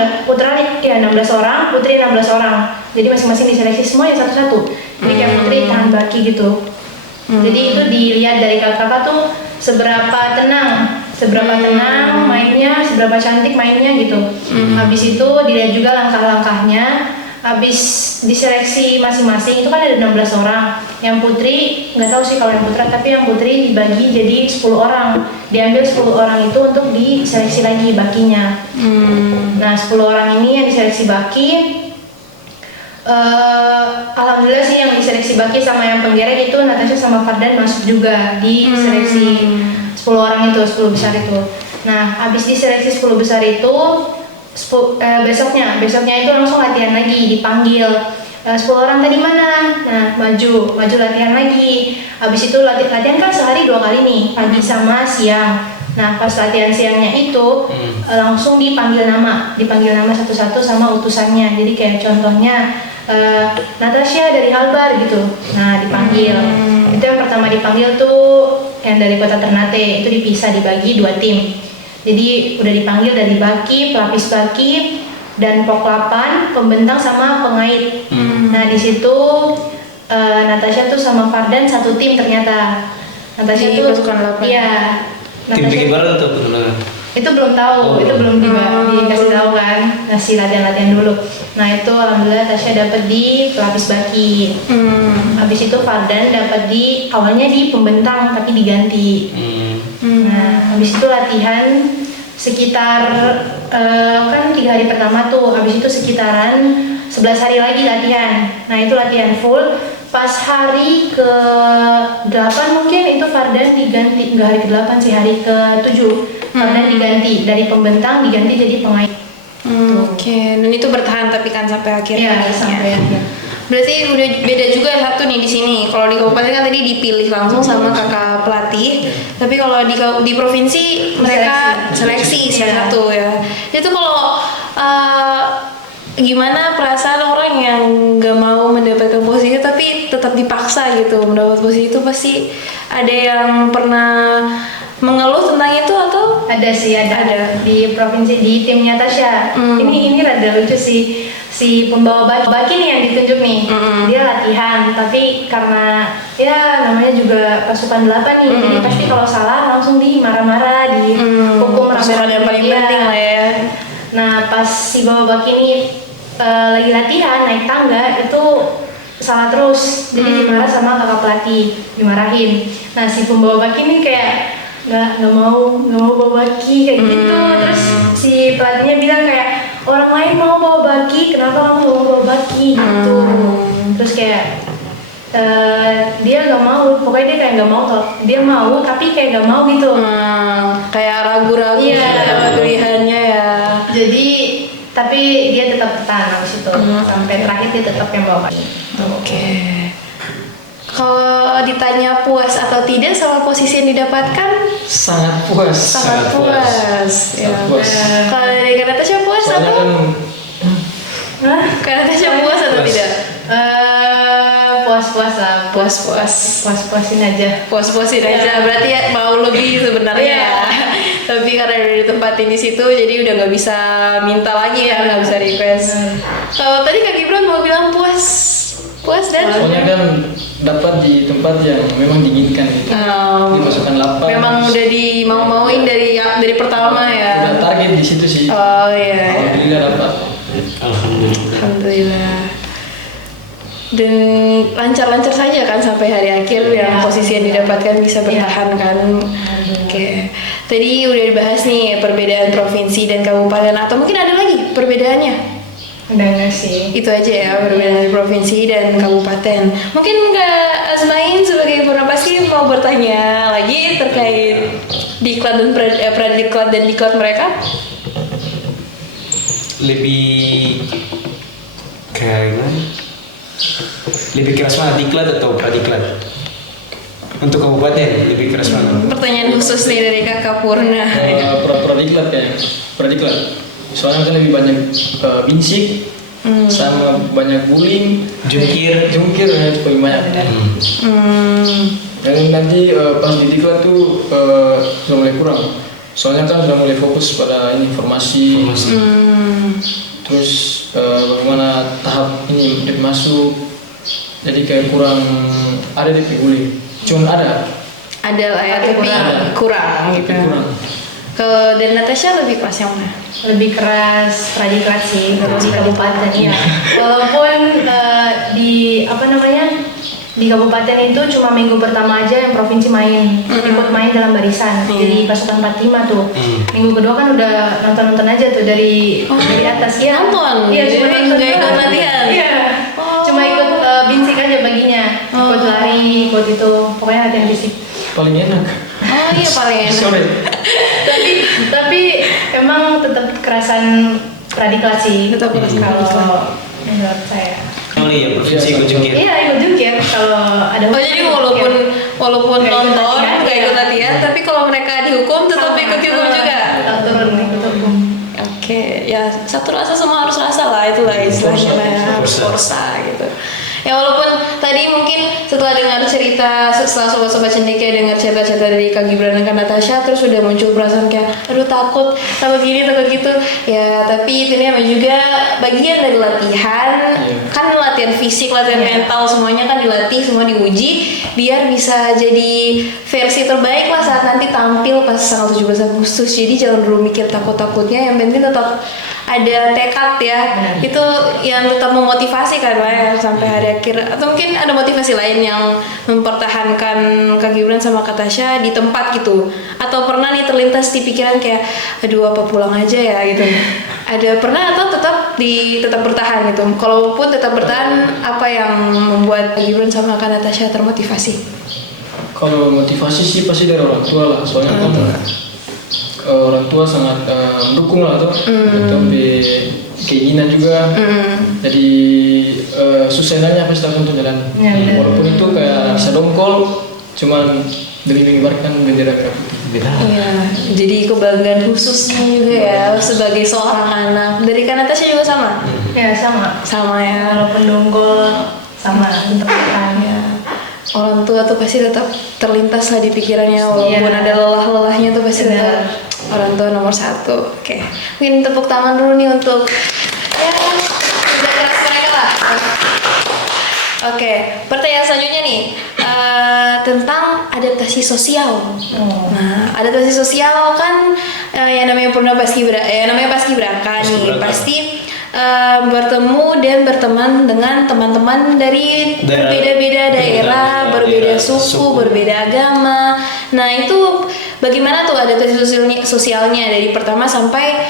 orang, putri 16 orang. Jadi masing-masing diseleksi semuanya satu-satu. Jadi kayak putri tahan baki gitu. Jadi itu dilihat dari kakak tuh seberapa tenang mainnya, seberapa cantik mainnya gitu. Habis itu dilihat juga langkah-langkahnya. Habis diseleksi masing-masing itu kan ada 16 orang. Yang putri nggak tahu sih kalau yang putra, tapi yang putri dibagi jadi 10 orang. Diambil 10 orang itu untuk diseleksi lagi bakinya. Nah 10 orang ini yang diseleksi baki, alhamdulillah sih yang diseleksi baki sama yang penggerek itu Natasha sama Fardan masuk juga di seleksi 10 orang itu, 10 besar itu. Nah habis diseleksi 10 besar itu besoknya itu langsung latihan lagi, dipanggil 10 orang tadi mana? Nah maju latihan lagi. Habis itu latihan kan sehari 2 kali nih, pagi sama siang. Nah pas latihan siangnya itu langsung dipanggil nama satu-satu sama utusannya. Jadi kayak contohnya Natasha dari Halbar gitu. Nah dipanggil. Itu yang pertama dipanggil tuh yang dari kota Ternate, itu dipisah, dibagi 2 tim. Jadi udah dipanggil dari baki, pelapis baki, dan poklapan, pembentang sama pengait. Nah di situ Natasha tuh sama Fardan satu tim ternyata. Natasha Di tuh pasukan 8. Iya. Tim Natasha bagaimana tuh penulangan? itu belum tahu, itu belum dikasih tahu kan, ngasih latihan dulu. Nah itu alhamdulillah Tasya dapat di pelapis baki. Habis itu Fardan dapat awalnya di pembentang tapi diganti. Nah habis itu latihan sekitar kan 3 hari pertama tuh, habis itu sekitaran 11 hari lagi latihan. Nah itu latihan full. Pas hari ke-8 mungkin itu Fardan diganti, enggak hari ke-8 sih, hari ke-7 Fardan diganti, dari pembentang diganti jadi pengait. Oke, dan itu bertahan tapi kan sampai akhirnya. Iya, sampai akhir. Berarti udah beda juga satu nih di sini. Kalau di kabupaten kan tadi dipilih langsung sama kakak pelatih, tapi kalau di provinsi mereka seleksi satu ya. Itu kalau gimana perasaan orang yang nggak mau mendapatkan posisi tapi tetap dipaksa gitu mendapat posisi itu, pasti ada yang pernah mengeluh tentang itu atau? Ada sih, ada di provinsi, di timnya Tasya. Ini rada lucu sih, si pembawa baki nih yang ditunjuk nih. Dia latihan, tapi karena ya namanya juga pasukan 8 nih, jadi pasti kalau salah langsung marah-marah, dihukum pasukan yang paling penting lah ya. Nah pas si bawa baki ini lagi latihan naik tangga itu salah terus, jadi dimarah sama kakak pelatih, dimarahin. Nah si pembawa baki ini kayak nggak mau bawa baki kayak gitu. Terus si pelatihnya bilang kayak, orang lain mau bawa baki, kenapa kamu mau bawa baki gitu. Terus kayak dia nggak mau, pokoknya dia kayak nggak mau, dia mau tapi kayak nggak mau gitu. Kayak ragu-ragu sama pilihannya ya. Jadi tapi dia tetap bertahan habis itu, sampai terakhir dia tetap yang bawa baki. Oke. Kalau ditanya puas atau tidak sama posisi yang didapatkan? Sangat puas. Sangat puas. Ya. Kalau dari Kak Natasha puas atau? Kak Natasha puas atau tidak? Puas-puas lah. Puas-puasin aja. Puas-puasin aja. Berarti ya mau lebih sebenarnya. Tapi karena dari tempat ini situ, jadi udah nggak bisa minta lagi ya, nggak bisa request. Kalau tadi Kak Gibran mau bilang puas dan? Soalnya kan dapat di tempat yang memang diinginkan gitu. Di pasukan 8. Memang udah mau-mauin dari pertama ya. Udah target di situ sih. Oh iya. Alhamdulillah dapat. Alhamdulillah. dan lancar-lancar saja kan sampai hari akhir yang posisi yang didapatkan bisa bertahan kan. Oke. Tadi udah dibahas nih perbedaan provinsi dan kabupaten, atau mungkin ada lagi perbedaannya? Udah enggak sih. Itu aja ya perbedaan provinsi dan kabupaten. Mungkin Kak Asmain sebagai Purnapasti mau bertanya lagi terkait diklat dan pradiklat dan diklat mereka? Lebih kayak gimana? Lebih keras mana, diklat atau pradiklat? Untuk kabupaten lebih keras mana? Pertanyaan khusus nih dari Kakak Purna. Pradiklat ya, pradiklat. Soalnya kan lebih banyak binsik, sama banyak guling, jungkir ya, paling banyak. Dan nanti pas di diklat tuh sudah mulai kurang. Soalnya kan sudah mulai fokus pada ini informasi. Terus bagaimana tahap ini dia masuk, jadi kayak kurang ada di guling. Cuman ada lah ya, tapi kurang gitu. Kalau dan Natasha lebih keras yang mana? Lebih keras pradiklat sih kalau di kabupaten ya. Walaupun di di kabupaten itu cuma minggu pertama aja yang provinsi ikut main dalam barisan. Jadi pasukan 45 tuh. Minggu kedua kan udah nonton aja tuh dari atas ya. Nonton. Iya, cuma ikut latihan. Iya. Cuma ikut binsik aja baginya. Ikut lari, ikut itu. Pokoknya latihan fisik. Paling enak. Oh iya paling enak. Sorry. tapi emang tetap kerasan pradiklat sih. Tetap keras kalau menurut saya. Oh iya, provinsi ikut jungkir. Iya, ikut jungkir kalau ada. Oh jadi walaupun nonton nggak ikut latihan, tapi kalau mereka dihukum tetap ikut hukum juga. Tetap turun ikut hukum. Oke, ya satu rasa semua harus rasa lah, itulah istilahnya harus forsa gitu. Ya walaupun tadi mungkin setelah dengar cerita, setelah sobat-sobat cendekia dengar cerita-cerita dari Kak Gibran dan Kak Natasha, terus udah muncul perasaan kayak aduh takut gini takut gitu ya, tapi itu namanya juga bagian dari latihan. Kan latihan fisik, latihan mental, semuanya kan dilatih, semua diuji biar bisa jadi versi terbaik lah saat nanti tampil pas tanggal 17 Agustus. Jadi jangan dulu mikir takut-takutnya, yang penting tetap ada tekad ya. Itu yang tetap memotivasi kan ya sampai hari akhir. Atau mungkin ada motivasi lain yang mempertahankan Kak Gibran sama Kak Tasha di tempat gitu, atau pernah nih terlintas di pikiran kayak aduh apa pulang aja ya gitu? Ada pernah atau tetap bertahan gitu? Kalaupun tetap bertahan, apa yang membuat Kak Gibran sama Kak Natasha termotivasi? Kalau motivasi sih pasti dari orang tua lah, soalnya kan orang tua sangat mendukung lah tuh, tapi keinginan juga. Jadi susahnya pasti akan untuk jalan. Walaupun itu kayak sedongkol, cuman demi mengibarkan bendera merah putih. Iya, jadi kebanggaan khususnya juga ya sebagai seorang anak. Dari Kak Natasha juga sama? Ya sama ya. Walaupun donggol sama bertahan. Ya. Orang tua tuh pasti tetap terlintas lah di pikirannya, walaupun ada lelah-lelahnya tuh pasti tetap orang tua nomor satu. Oke. Mungkin tepuk tangan dulu nih untuk kerja keras mereka lah. Oke, pertanyaan selanjutnya nih tentang adaptasi sosial. Nah, adaptasi sosial kan yang namanya namanya paskibraka nih pasti bertemu dan berteman dengan teman-teman dari berbeda-beda daerah, berbeda suku, berbeda agama. Nah itu bagaimana tuh adaptasi sosialnya dari pertama sampai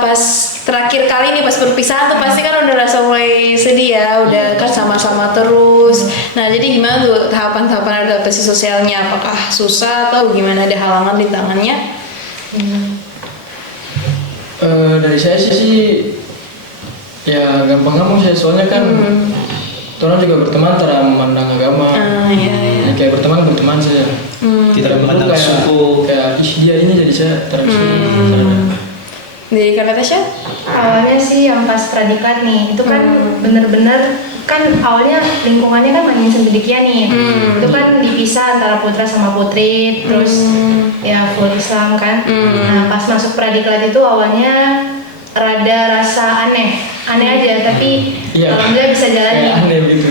pas terakhir kali nih pas perpisahan tuh pasti kan udah rasa mulai sedih ya, udah kan sama-sama terus. Nah jadi gimana tuh tahapan-tahapan adaptasi sosialnya? Apakah susah atau gimana, ada halangan rintangannya? Dari saya sih ya gampang-gampang sih, soalnya kan orang juga berteman tanpa memandang agama. Ya, kayak berteman saja. Tidak memandang suku. Kayak dia ini jadi saya terus. Dari Kak Natasha? Awalnya sih yang pas pradiklat nih, itu kan bener-bener kan awalnya lingkungannya kan main sendikia nih. Itu kan dipisah antara putra sama putri, terus ya full Islam kan. Nah pas masuk pradiklat itu awalnya rada rasa aneh aja, tapi alhamdulillah bisa jalanin.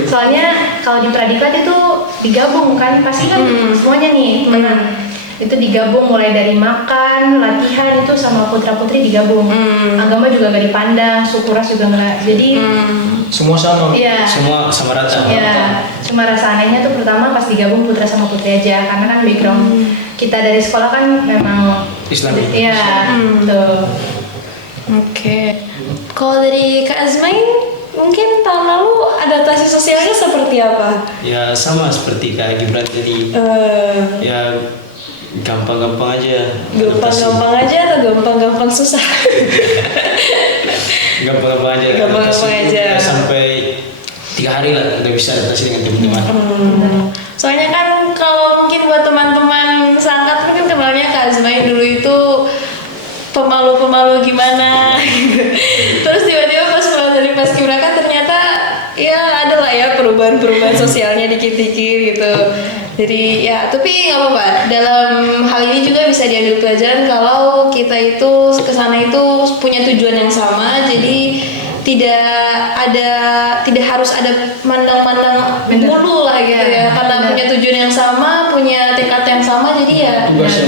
Soalnya kalau di pradiklat itu digabung kan, pasti kan semuanya nih temenan. Itu digabung mulai dari makan, latihan itu sama putra putri digabung. Agama juga gak dipandang, suku ras juga nggak. Jadi semua sama. Iya. Semua sama rata. Ya, cuma rasa anehnya tuh pertama pas digabung putra sama putri aja, karena kan background kita dari sekolah kan memang Islami. Iya, tuh. Oke. Kalau dari Kak Azmain, mungkin tahun lalu adaptasi sosialnya seperti apa? Ya sama seperti Kak Gibran tadi. Ya gampang-gampang aja. Gampang-gampang aja atau gampang-gampang susah? Gampang-gampang aja. Gampang-gampang Adaptasi. aja. Ya, sampai 3 hari lah udah bisa adaptasi dengan teman-teman. Soalnya kan kalau mungkin buat teman-teman seangkat mungkin kenalnya Kak Azmain dulu itu pemalu-pemalu gimana terus tiba-tiba pas pulang dari paskibraka ternyata ya ada lah ya perubahan-perubahan sosialnya dikit-dikit gitu. Jadi ya tapi nggak apa-apa, dalam hal ini juga bisa diambil pelajaran kalau kita itu kesana itu punya tujuan yang sama, jadi tidak harus ada mandang-mandang mulu lah gitu ya, karena punya tujuan yang sama, punya tekad yang sama, jadi ya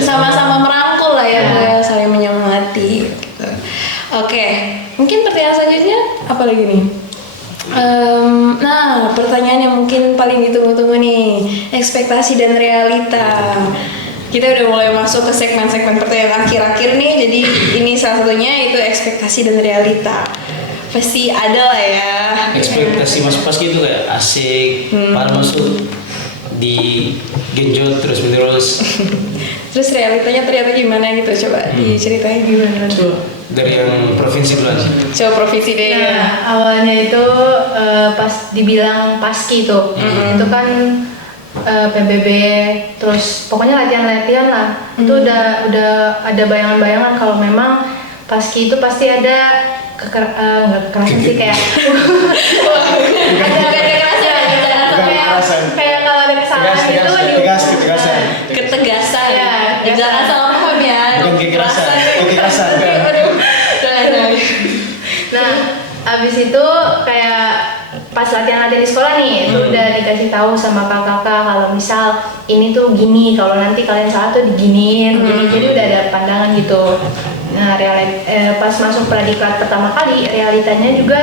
sama-sama merangkul lah ya, saling menyemangati gitu. Oke, mungkin pertanyaan selanjutnya apa lagi nih? Nah, pertanyaan yang mungkin paling ditunggu-tunggu nih, ekspektasi dan realita. Kita udah mulai masuk ke segmen-segmen pertanyaan akhir-akhir nih, jadi ini salah satunya itu ekspektasi dan realita. Pasti ada lah ya. Ekspektasi masuk paski itu kayak asik, padahal masuk di genjot terus-menerus. Terus realitanya ternyata gimana gitu, coba diceritain gimana? Dari yang provinsi dulu aja. Coba provinsi deh. Nah, awalnya itu pas dibilang paski tuh, itu kan PBB, terus pokoknya latihan-latihan lah. Itu udah ada bayangan-bayangan kalau memang paski itu pasti ada nggak kekerasan sih, kayak ada kekerasan, kayak kalau ada kesalahan itu Ketegasan. Ketegasan. Ya, Jangan salah paham ya. Bukan kekerasan. Nah, abis itu kayak pas latihan-latihan di sekolah nih, itu udah dikasih tahu sama kakak-kakak kalau misal ini tuh gini, kalau nanti kalian salah tuh diginiin, jadi udah ada pandangan gitu. Nah, pas masuk pradiklat pertama kali, realitanya juga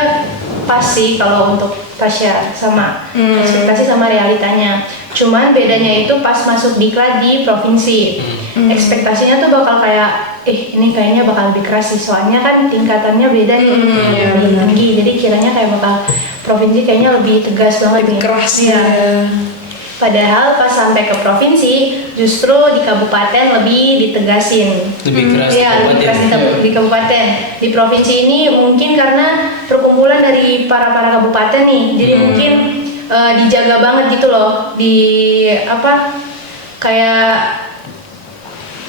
pas sih kalau untuk Pasya, sama ekspektasi sama realitanya. Cuman bedanya itu pas masuk diklat di provinsi, ekspektasinya tuh bakal kayak ini kayaknya bakal lebih keras sih, soalnya kan tingkatannya beda nih, lebih tinggi, jadi kiranya kayak bakal provinsi kayaknya lebih tegas banget, Lebih nih. keras Iya. ya. Padahal pas sampai ke provinsi, justru di kabupaten lebih ditegasin. Lebih keras. Iya, lebih keras di kabupaten. Di provinsi ini mungkin karena perkumpulan dari para kabupaten nih, jadi mungkin dijaga banget gitu loh, kayak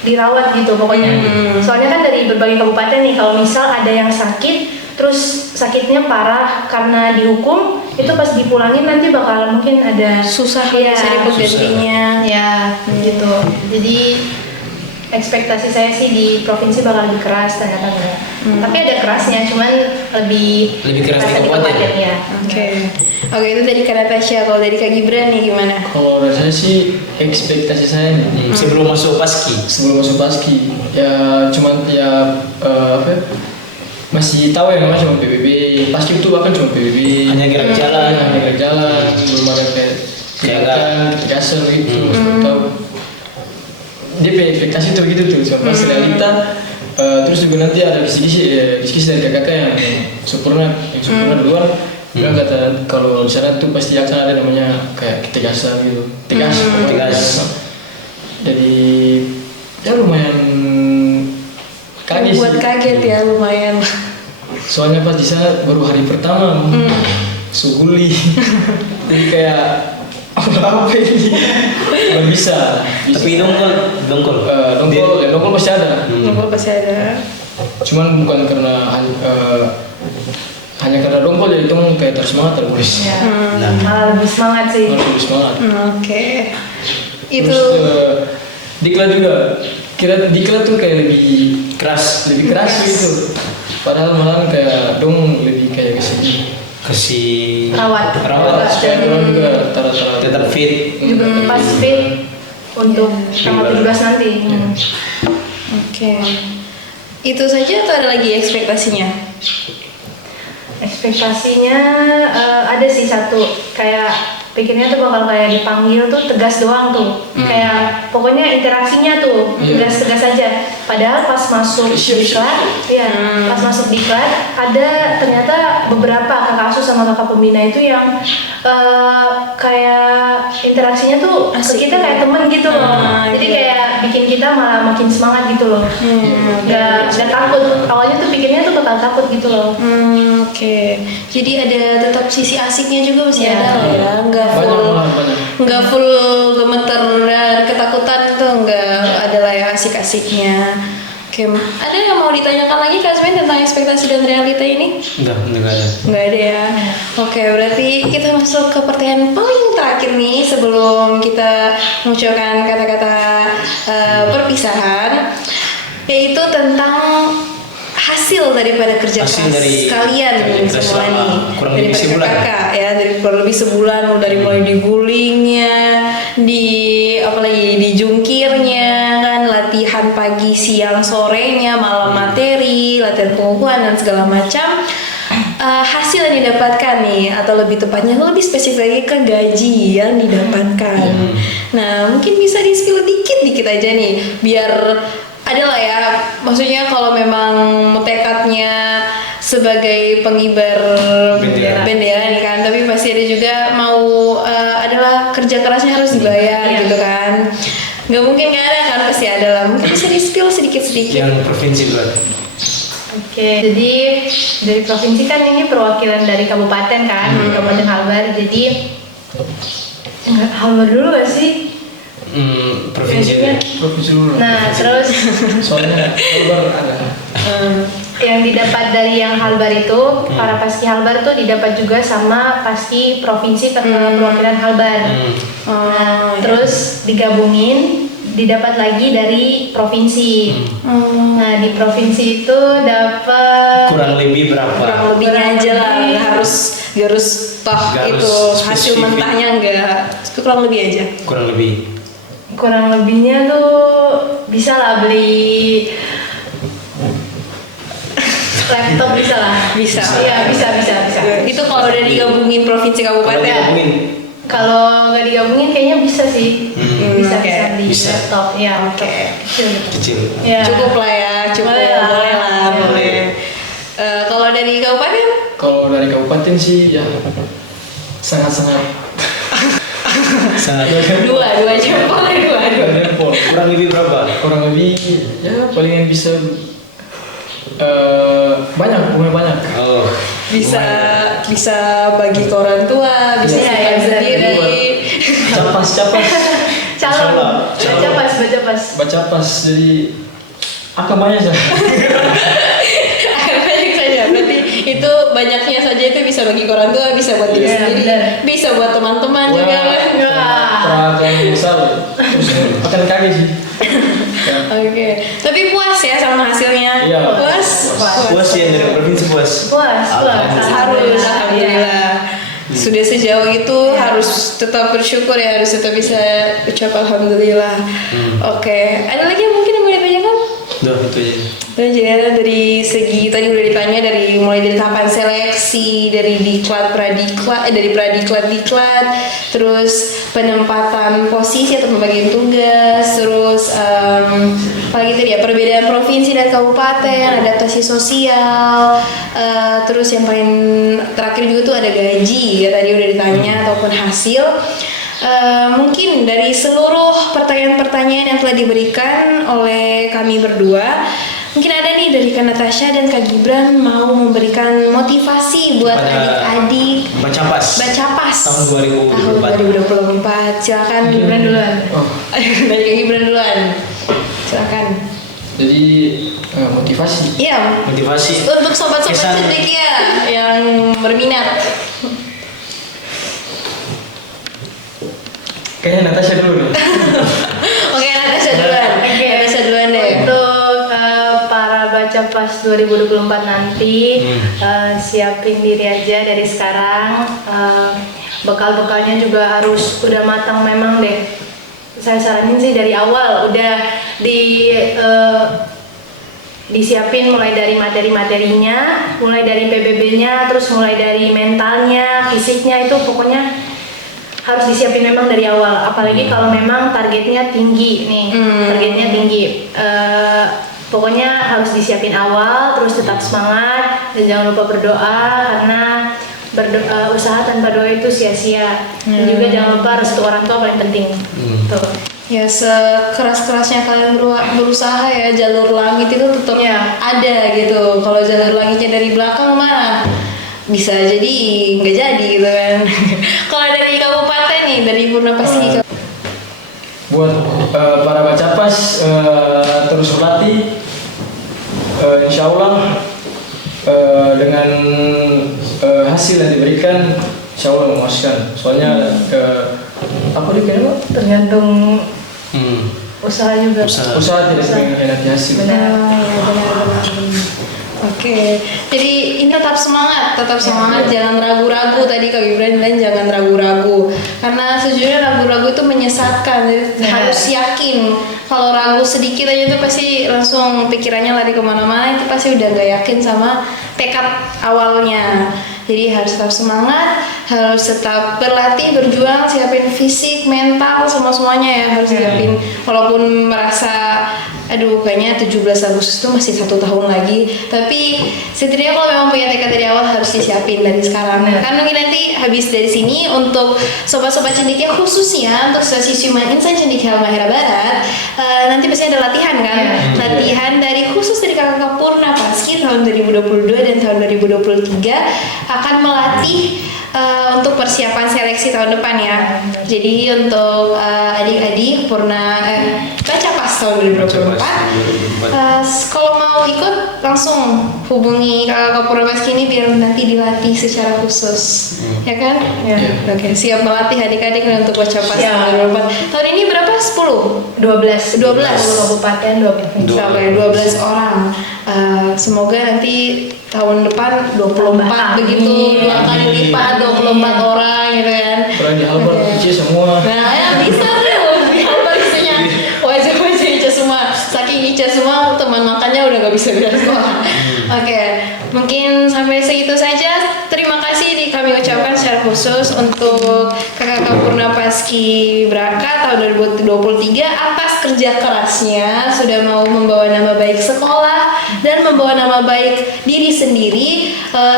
dirawat gitu pokoknya. Soalnya kan dari berbagai kabupaten nih, kalau misal ada yang sakit, terus sakitnya parah karena dihukum, itu pas dipulangin nanti bakal mungkin ada Susah ya, cari penggantinya. ya gitu. Jadi ekspektasi saya sih di provinsi bakal lebih keras, ternyata enggak. Tapi ada kerasnya, cuman lebih keras di di kabupaten ya. Oke, itu dari Kak Natasha. Kalau dari Kak Gibran nih gimana? Kalau dari saya sih ekspektasi saya nih, Sebelum masuk paski. ya cuman ya masih tahu ya namanya cuma PBB, paski itu bahkan cuma PBB, Hanya gerak jalan. belum ada kayak ketegasan gitu, tahu. Dia punya ekspektasi tuh gitu tuh, sama pas realita. Terus juga nanti ada kisi-kisi dari kakak yang sempurna duluan. Bilang kata kalau di sana tuh pasti akan ada namanya kayak ketegasan gitu, tegas. Jadi ya lumayan kaget Buat sih. kaget ya lumayan. Soalnya pas di sana baru hari pertama suguli, jadi kayak apa ini nggak bisa. Tapi dongkol. Dongkol pasti ada. Nggak pasti ada. Cuman bukan karena hanya karena dongkol jadi itu kayak tersemangat terus. Ya. Malah lebih semangat sih. Lebih semangat. Oke. Itu Terus diklat juga. Diklat tuh kayak lebih Keras. gitu. Padahal malahan kayak dong lebih kayak Kasih Rawat. supaya orang juga tara-tara tetap fit. Juga pas fit untuk tanggal 17 nanti. Oke. Itu saja atau ada lagi ekspektasinya? ekspektasinya ada sih satu, kayak pikirnya tuh bakal kayak dipanggil tuh tegas doang tuh, kayak pokoknya interaksinya tuh tegas aja. Padahal pas masuk diklat, pas masuk diklat ada ternyata beberapa kakak asuh sama kakak pembina itu yang kayak interaksinya tuh ke kita kayak temen gitu loh. Jadi kayak bikin kita malah makin semangat gitu loh. Gak takut. Awalnya tuh pikirnya tuh bakal takut gitu loh. Oke. Jadi ada tetap sisi asiknya juga masih Iya. ada lah ya. Nggak full gemeter dan ketakutan tuh nggak ada lah ya asik-asiknya. Oke, ada yang mau ditanyakan lagi Kak Asmin tentang ekspektasi dan realita ini? Enggak ada. Nggak ada ya. Oke, berarti kita masuk ke pertanyaan paling terakhir nih sebelum kita mengucapkan kata-kata perpisahan, yaitu tentang hasil daripada kerja Hasil keras dari kalian kerja nih keras semua selama nih kurang lebih daripada sebulan. kakak ya, dari kurang lebih sebulan dari mulai digulingnya, di apalagi dijungkirnya kan, latihan pagi siang sorenya, malam materi, latihan pengukuhan dan segala macam. Hasil yang didapatkan nih, atau lebih tepatnya lebih spesifik lagi ke gaji yang didapatkan. Nah, mungkin bisa di-spill dikit aja nih, biar ada lah ya, maksudnya kalau memang tekadnya sebagai pengibar bendera nih kan, tapi pasti ada juga mau adalah kerja kerasnya harus dibayar gitu kan. Nggak mungkin nggak ada kan, pasti ada lah. Mungkin bisa di-spill sedikit-sedikit. Yang provinsi dulu. Oke, jadi dari provinsi kan ini perwakilan dari kabupaten kan, Kabupaten Halbar. Jadi Halbar dulu gak sih? Provinsi Gajinya? Provinsi dulu. Nah, terus Soalnya Halbar ada. yang didapat dari yang Halbar itu, para paski Halbar tuh didapat juga sama paski provinsi perwakilan Halbar. Nah, terus digabungin, didapat lagi dari provinsi. Nah, di provinsi itu dapat Kurang lebih berapa? Kurang lebihnya aja lah, nggak harus toh Nggak itu harus hasil spesifik. mentahnya enggak, kurang lebih aja. kurang lebihnya tuh bisa lah beli laptop, bisa lah. Bisa. Iya, bisa. Itu kalau udah digabungin provinsi Kalau kabupaten. digabungin, Kalau nggak digabungin kayaknya bisa sih. Bisa Oke. beli Bisa. laptop. Ya, Oke. kecil. Ya. Cukup lah ya, cukup. Boleh lah. Boleh lah, boleh. Kalau dari kabupaten? Kalau dari kabupaten sih ya sangat-sangat Dua aja, boleh dua. repot. Kurang lebih berapa? Kurang lebih ya palingan bisa banyak, pokoknya banyak. Oh, Bisa bagi ke orang tua, bisa Iya, simpan iya, sendiri. Capas Calon. Baca pas. jadi akan banyak sih. Banyak saja, berarti itu banyaknya saja itu bisa bagi ke orang tua, bisa buat diri Iya, sendiri, benar. bisa buat teman-teman juga kan. Perhatian besar. Terus akan kaget sih. Oke, tapi puas ya sama hasilnya? Iya. Puas? puas ya dari provinsi puas. Puas. Harus, alhamdulillah. Sudah sejauh itu harus tetap bersyukur ya, harus tetap bisa ucap alhamdulillah. Oke, ada lagi yang mungkin yang mau ditanyakan? Udah itu aja. Itu aja ya, dari segi tadi udah ditanya dari mulai dari tahapan seleksi, dari diklat pradiklat, dari pradiklat diklat, terus penempatan posisi atau pembagian tugas, terus apalagi tadi ya, perbedaan provinsi dan kabupaten, adaptasi sosial, terus yang paling terakhir juga tuh ada gaji ya, tadi udah ditanya ataupun hasil. Mungkin dari seluruh pertanyaan-pertanyaan yang telah diberikan oleh kami berdua, mungkin ada nih dari Kak Natasha dan Kak Gibran mau memberikan motivasi buat Pada adik-adik baca pas. tahun 2024. 2024. Silakan Gibran duluan. dari Kak Gibran duluan. Silakan. Jadi motivasi. Iya. Motivasi. Untuk sobat-sobat Kesan- Cendekia yang berminat. Kayaknya Natasha dulu nih. Oke, Natasha duluan. Natasha duluan deh. Untuk para baca pas 2024 nanti, siapin diri aja dari sekarang. Bekal-bekalnya juga harus udah matang memang deh. Saya saranin sih dari awal udah disiapin mulai dari materi-materinya, mulai dari PBB-nya, terus mulai dari mentalnya, fisiknya, itu pokoknya harus disiapin memang dari awal. Apalagi kalau memang targetnya tinggi nih, targetnya tinggi. Pokoknya harus disiapin awal, terus tetap semangat dan jangan lupa berdoa, karena usaha tanpa doa itu sia-sia. Dan juga jangan lupa restu orang tua paling penting. Tuh. Ya, sekeras-kerasnya kalian berusaha ya, jalur langit itu tetap ada gitu. Kalau jalur langitnya dari belakang mah bisa jadi nggak jadi gitu kan. Kalau dari kabupaten nih, dari Purnapaski buat para bacapas terus berlatih, insya Allah dengan hasil yang diberikan insya Allah memuaskan. Soalnya apa dikira Tergantung usaha juga. usaha tidak mengkhianati hasil. Benar. Oke, jadi ini tetap semangat, jangan ragu-ragu. Tadi Kak Gibran bilang jangan ragu-ragu, karena sejujurnya ragu-ragu itu menyesatkan. Jadi harus yakin. Kalau ragu sedikit aja itu pasti langsung pikirannya lari kemana-mana. Itu pasti udah gak yakin sama tekad awalnya. Jadi harus tetap semangat, harus tetap berlatih, berjuang, siapin fisik, mental, semuanya ya harus siapin. Walaupun merasa aduh kayaknya 17 Agustus itu masih 1 tahun lagi, tapi setidaknya kalau memang punya tekad dari awal harus disiapin dari sekarang. Kan mungkin nanti habis dari sini untuk sobat-sobat cendekia, khususnya untuk siswa Insan Cendekia Halmahera Barat, nanti pasti ada latihan kan, latihan dari khusus dari kakak Purnapaski tahun 2022 dan tahun 2023 akan melatih untuk persiapan seleksi tahun depan ya. Jadi untuk adik-adik baca pas tahun 2024, kalau mau ikut langsung hubungi kakak Purnapaski ini biar nanti dilatih secara khusus, ya kan? Oke, siap melatih adik-adik untuk baca pas tahun 2024. Tahun ini berapa? 10? 12 kabupaten, 2 provinsi. Sampai 12 orang. Semoga nanti tahun depan 24 begitu, 2 kali lipat 24 orang gitu kan. Kurang di Halbar kecil semua. Nah ya bisa tuh, di Halbar isinya wajib Ica semua. Saking Ica semua teman makannya udah gak bisa beda sekolah. Oke, mungkin sampai segitu saja. Terima kasih kami ucapkan secara khusus untuk kakak Purnapaski Braka tahun 2023 atas kerja kerasnya sudah mau membawa nama baik sekolah dan membawa nama baik diri sendiri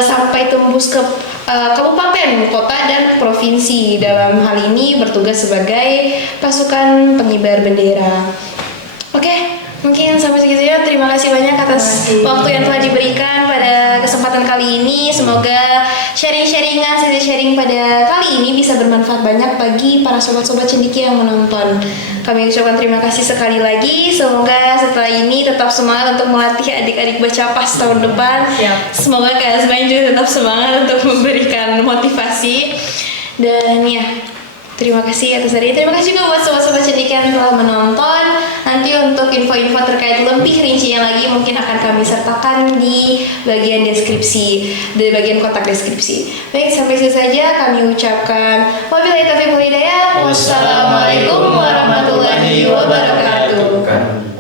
sampai tembus ke kabupaten, kota, dan provinsi. Dalam hal ini bertugas sebagai pasukan pengibar bendera. Oke, mungkin sampai segitu ya. Terima kasih banyak atas waktu yang telah diberikan pada kesempatan kali ini. Semoga sesi sharing pada kali ini bisa bermanfaat banyak bagi para sobat-sobat cendekia yang menonton. Kami ucapkan terima kasih sekali lagi. Semoga setelah ini tetap semangat untuk melatih adik-adik baca pas tahun depan. Semoga kalian semua juga tetap semangat untuk memberikan motivasi. Dan ya, terima kasih atas hari ini. Terima kasih juga buat sobat-sobat cendekia yang telah menonton. Nanti untuk info-info terkait lebih rincinya lagi mungkin akan kami sertakan di bagian deskripsi, di bagian kotak deskripsi. Baik, sampai situ saja kami ucapkan wabillahi taufiq wal hidayah. Wassalamualaikum warahmatullahi wabarakatuh.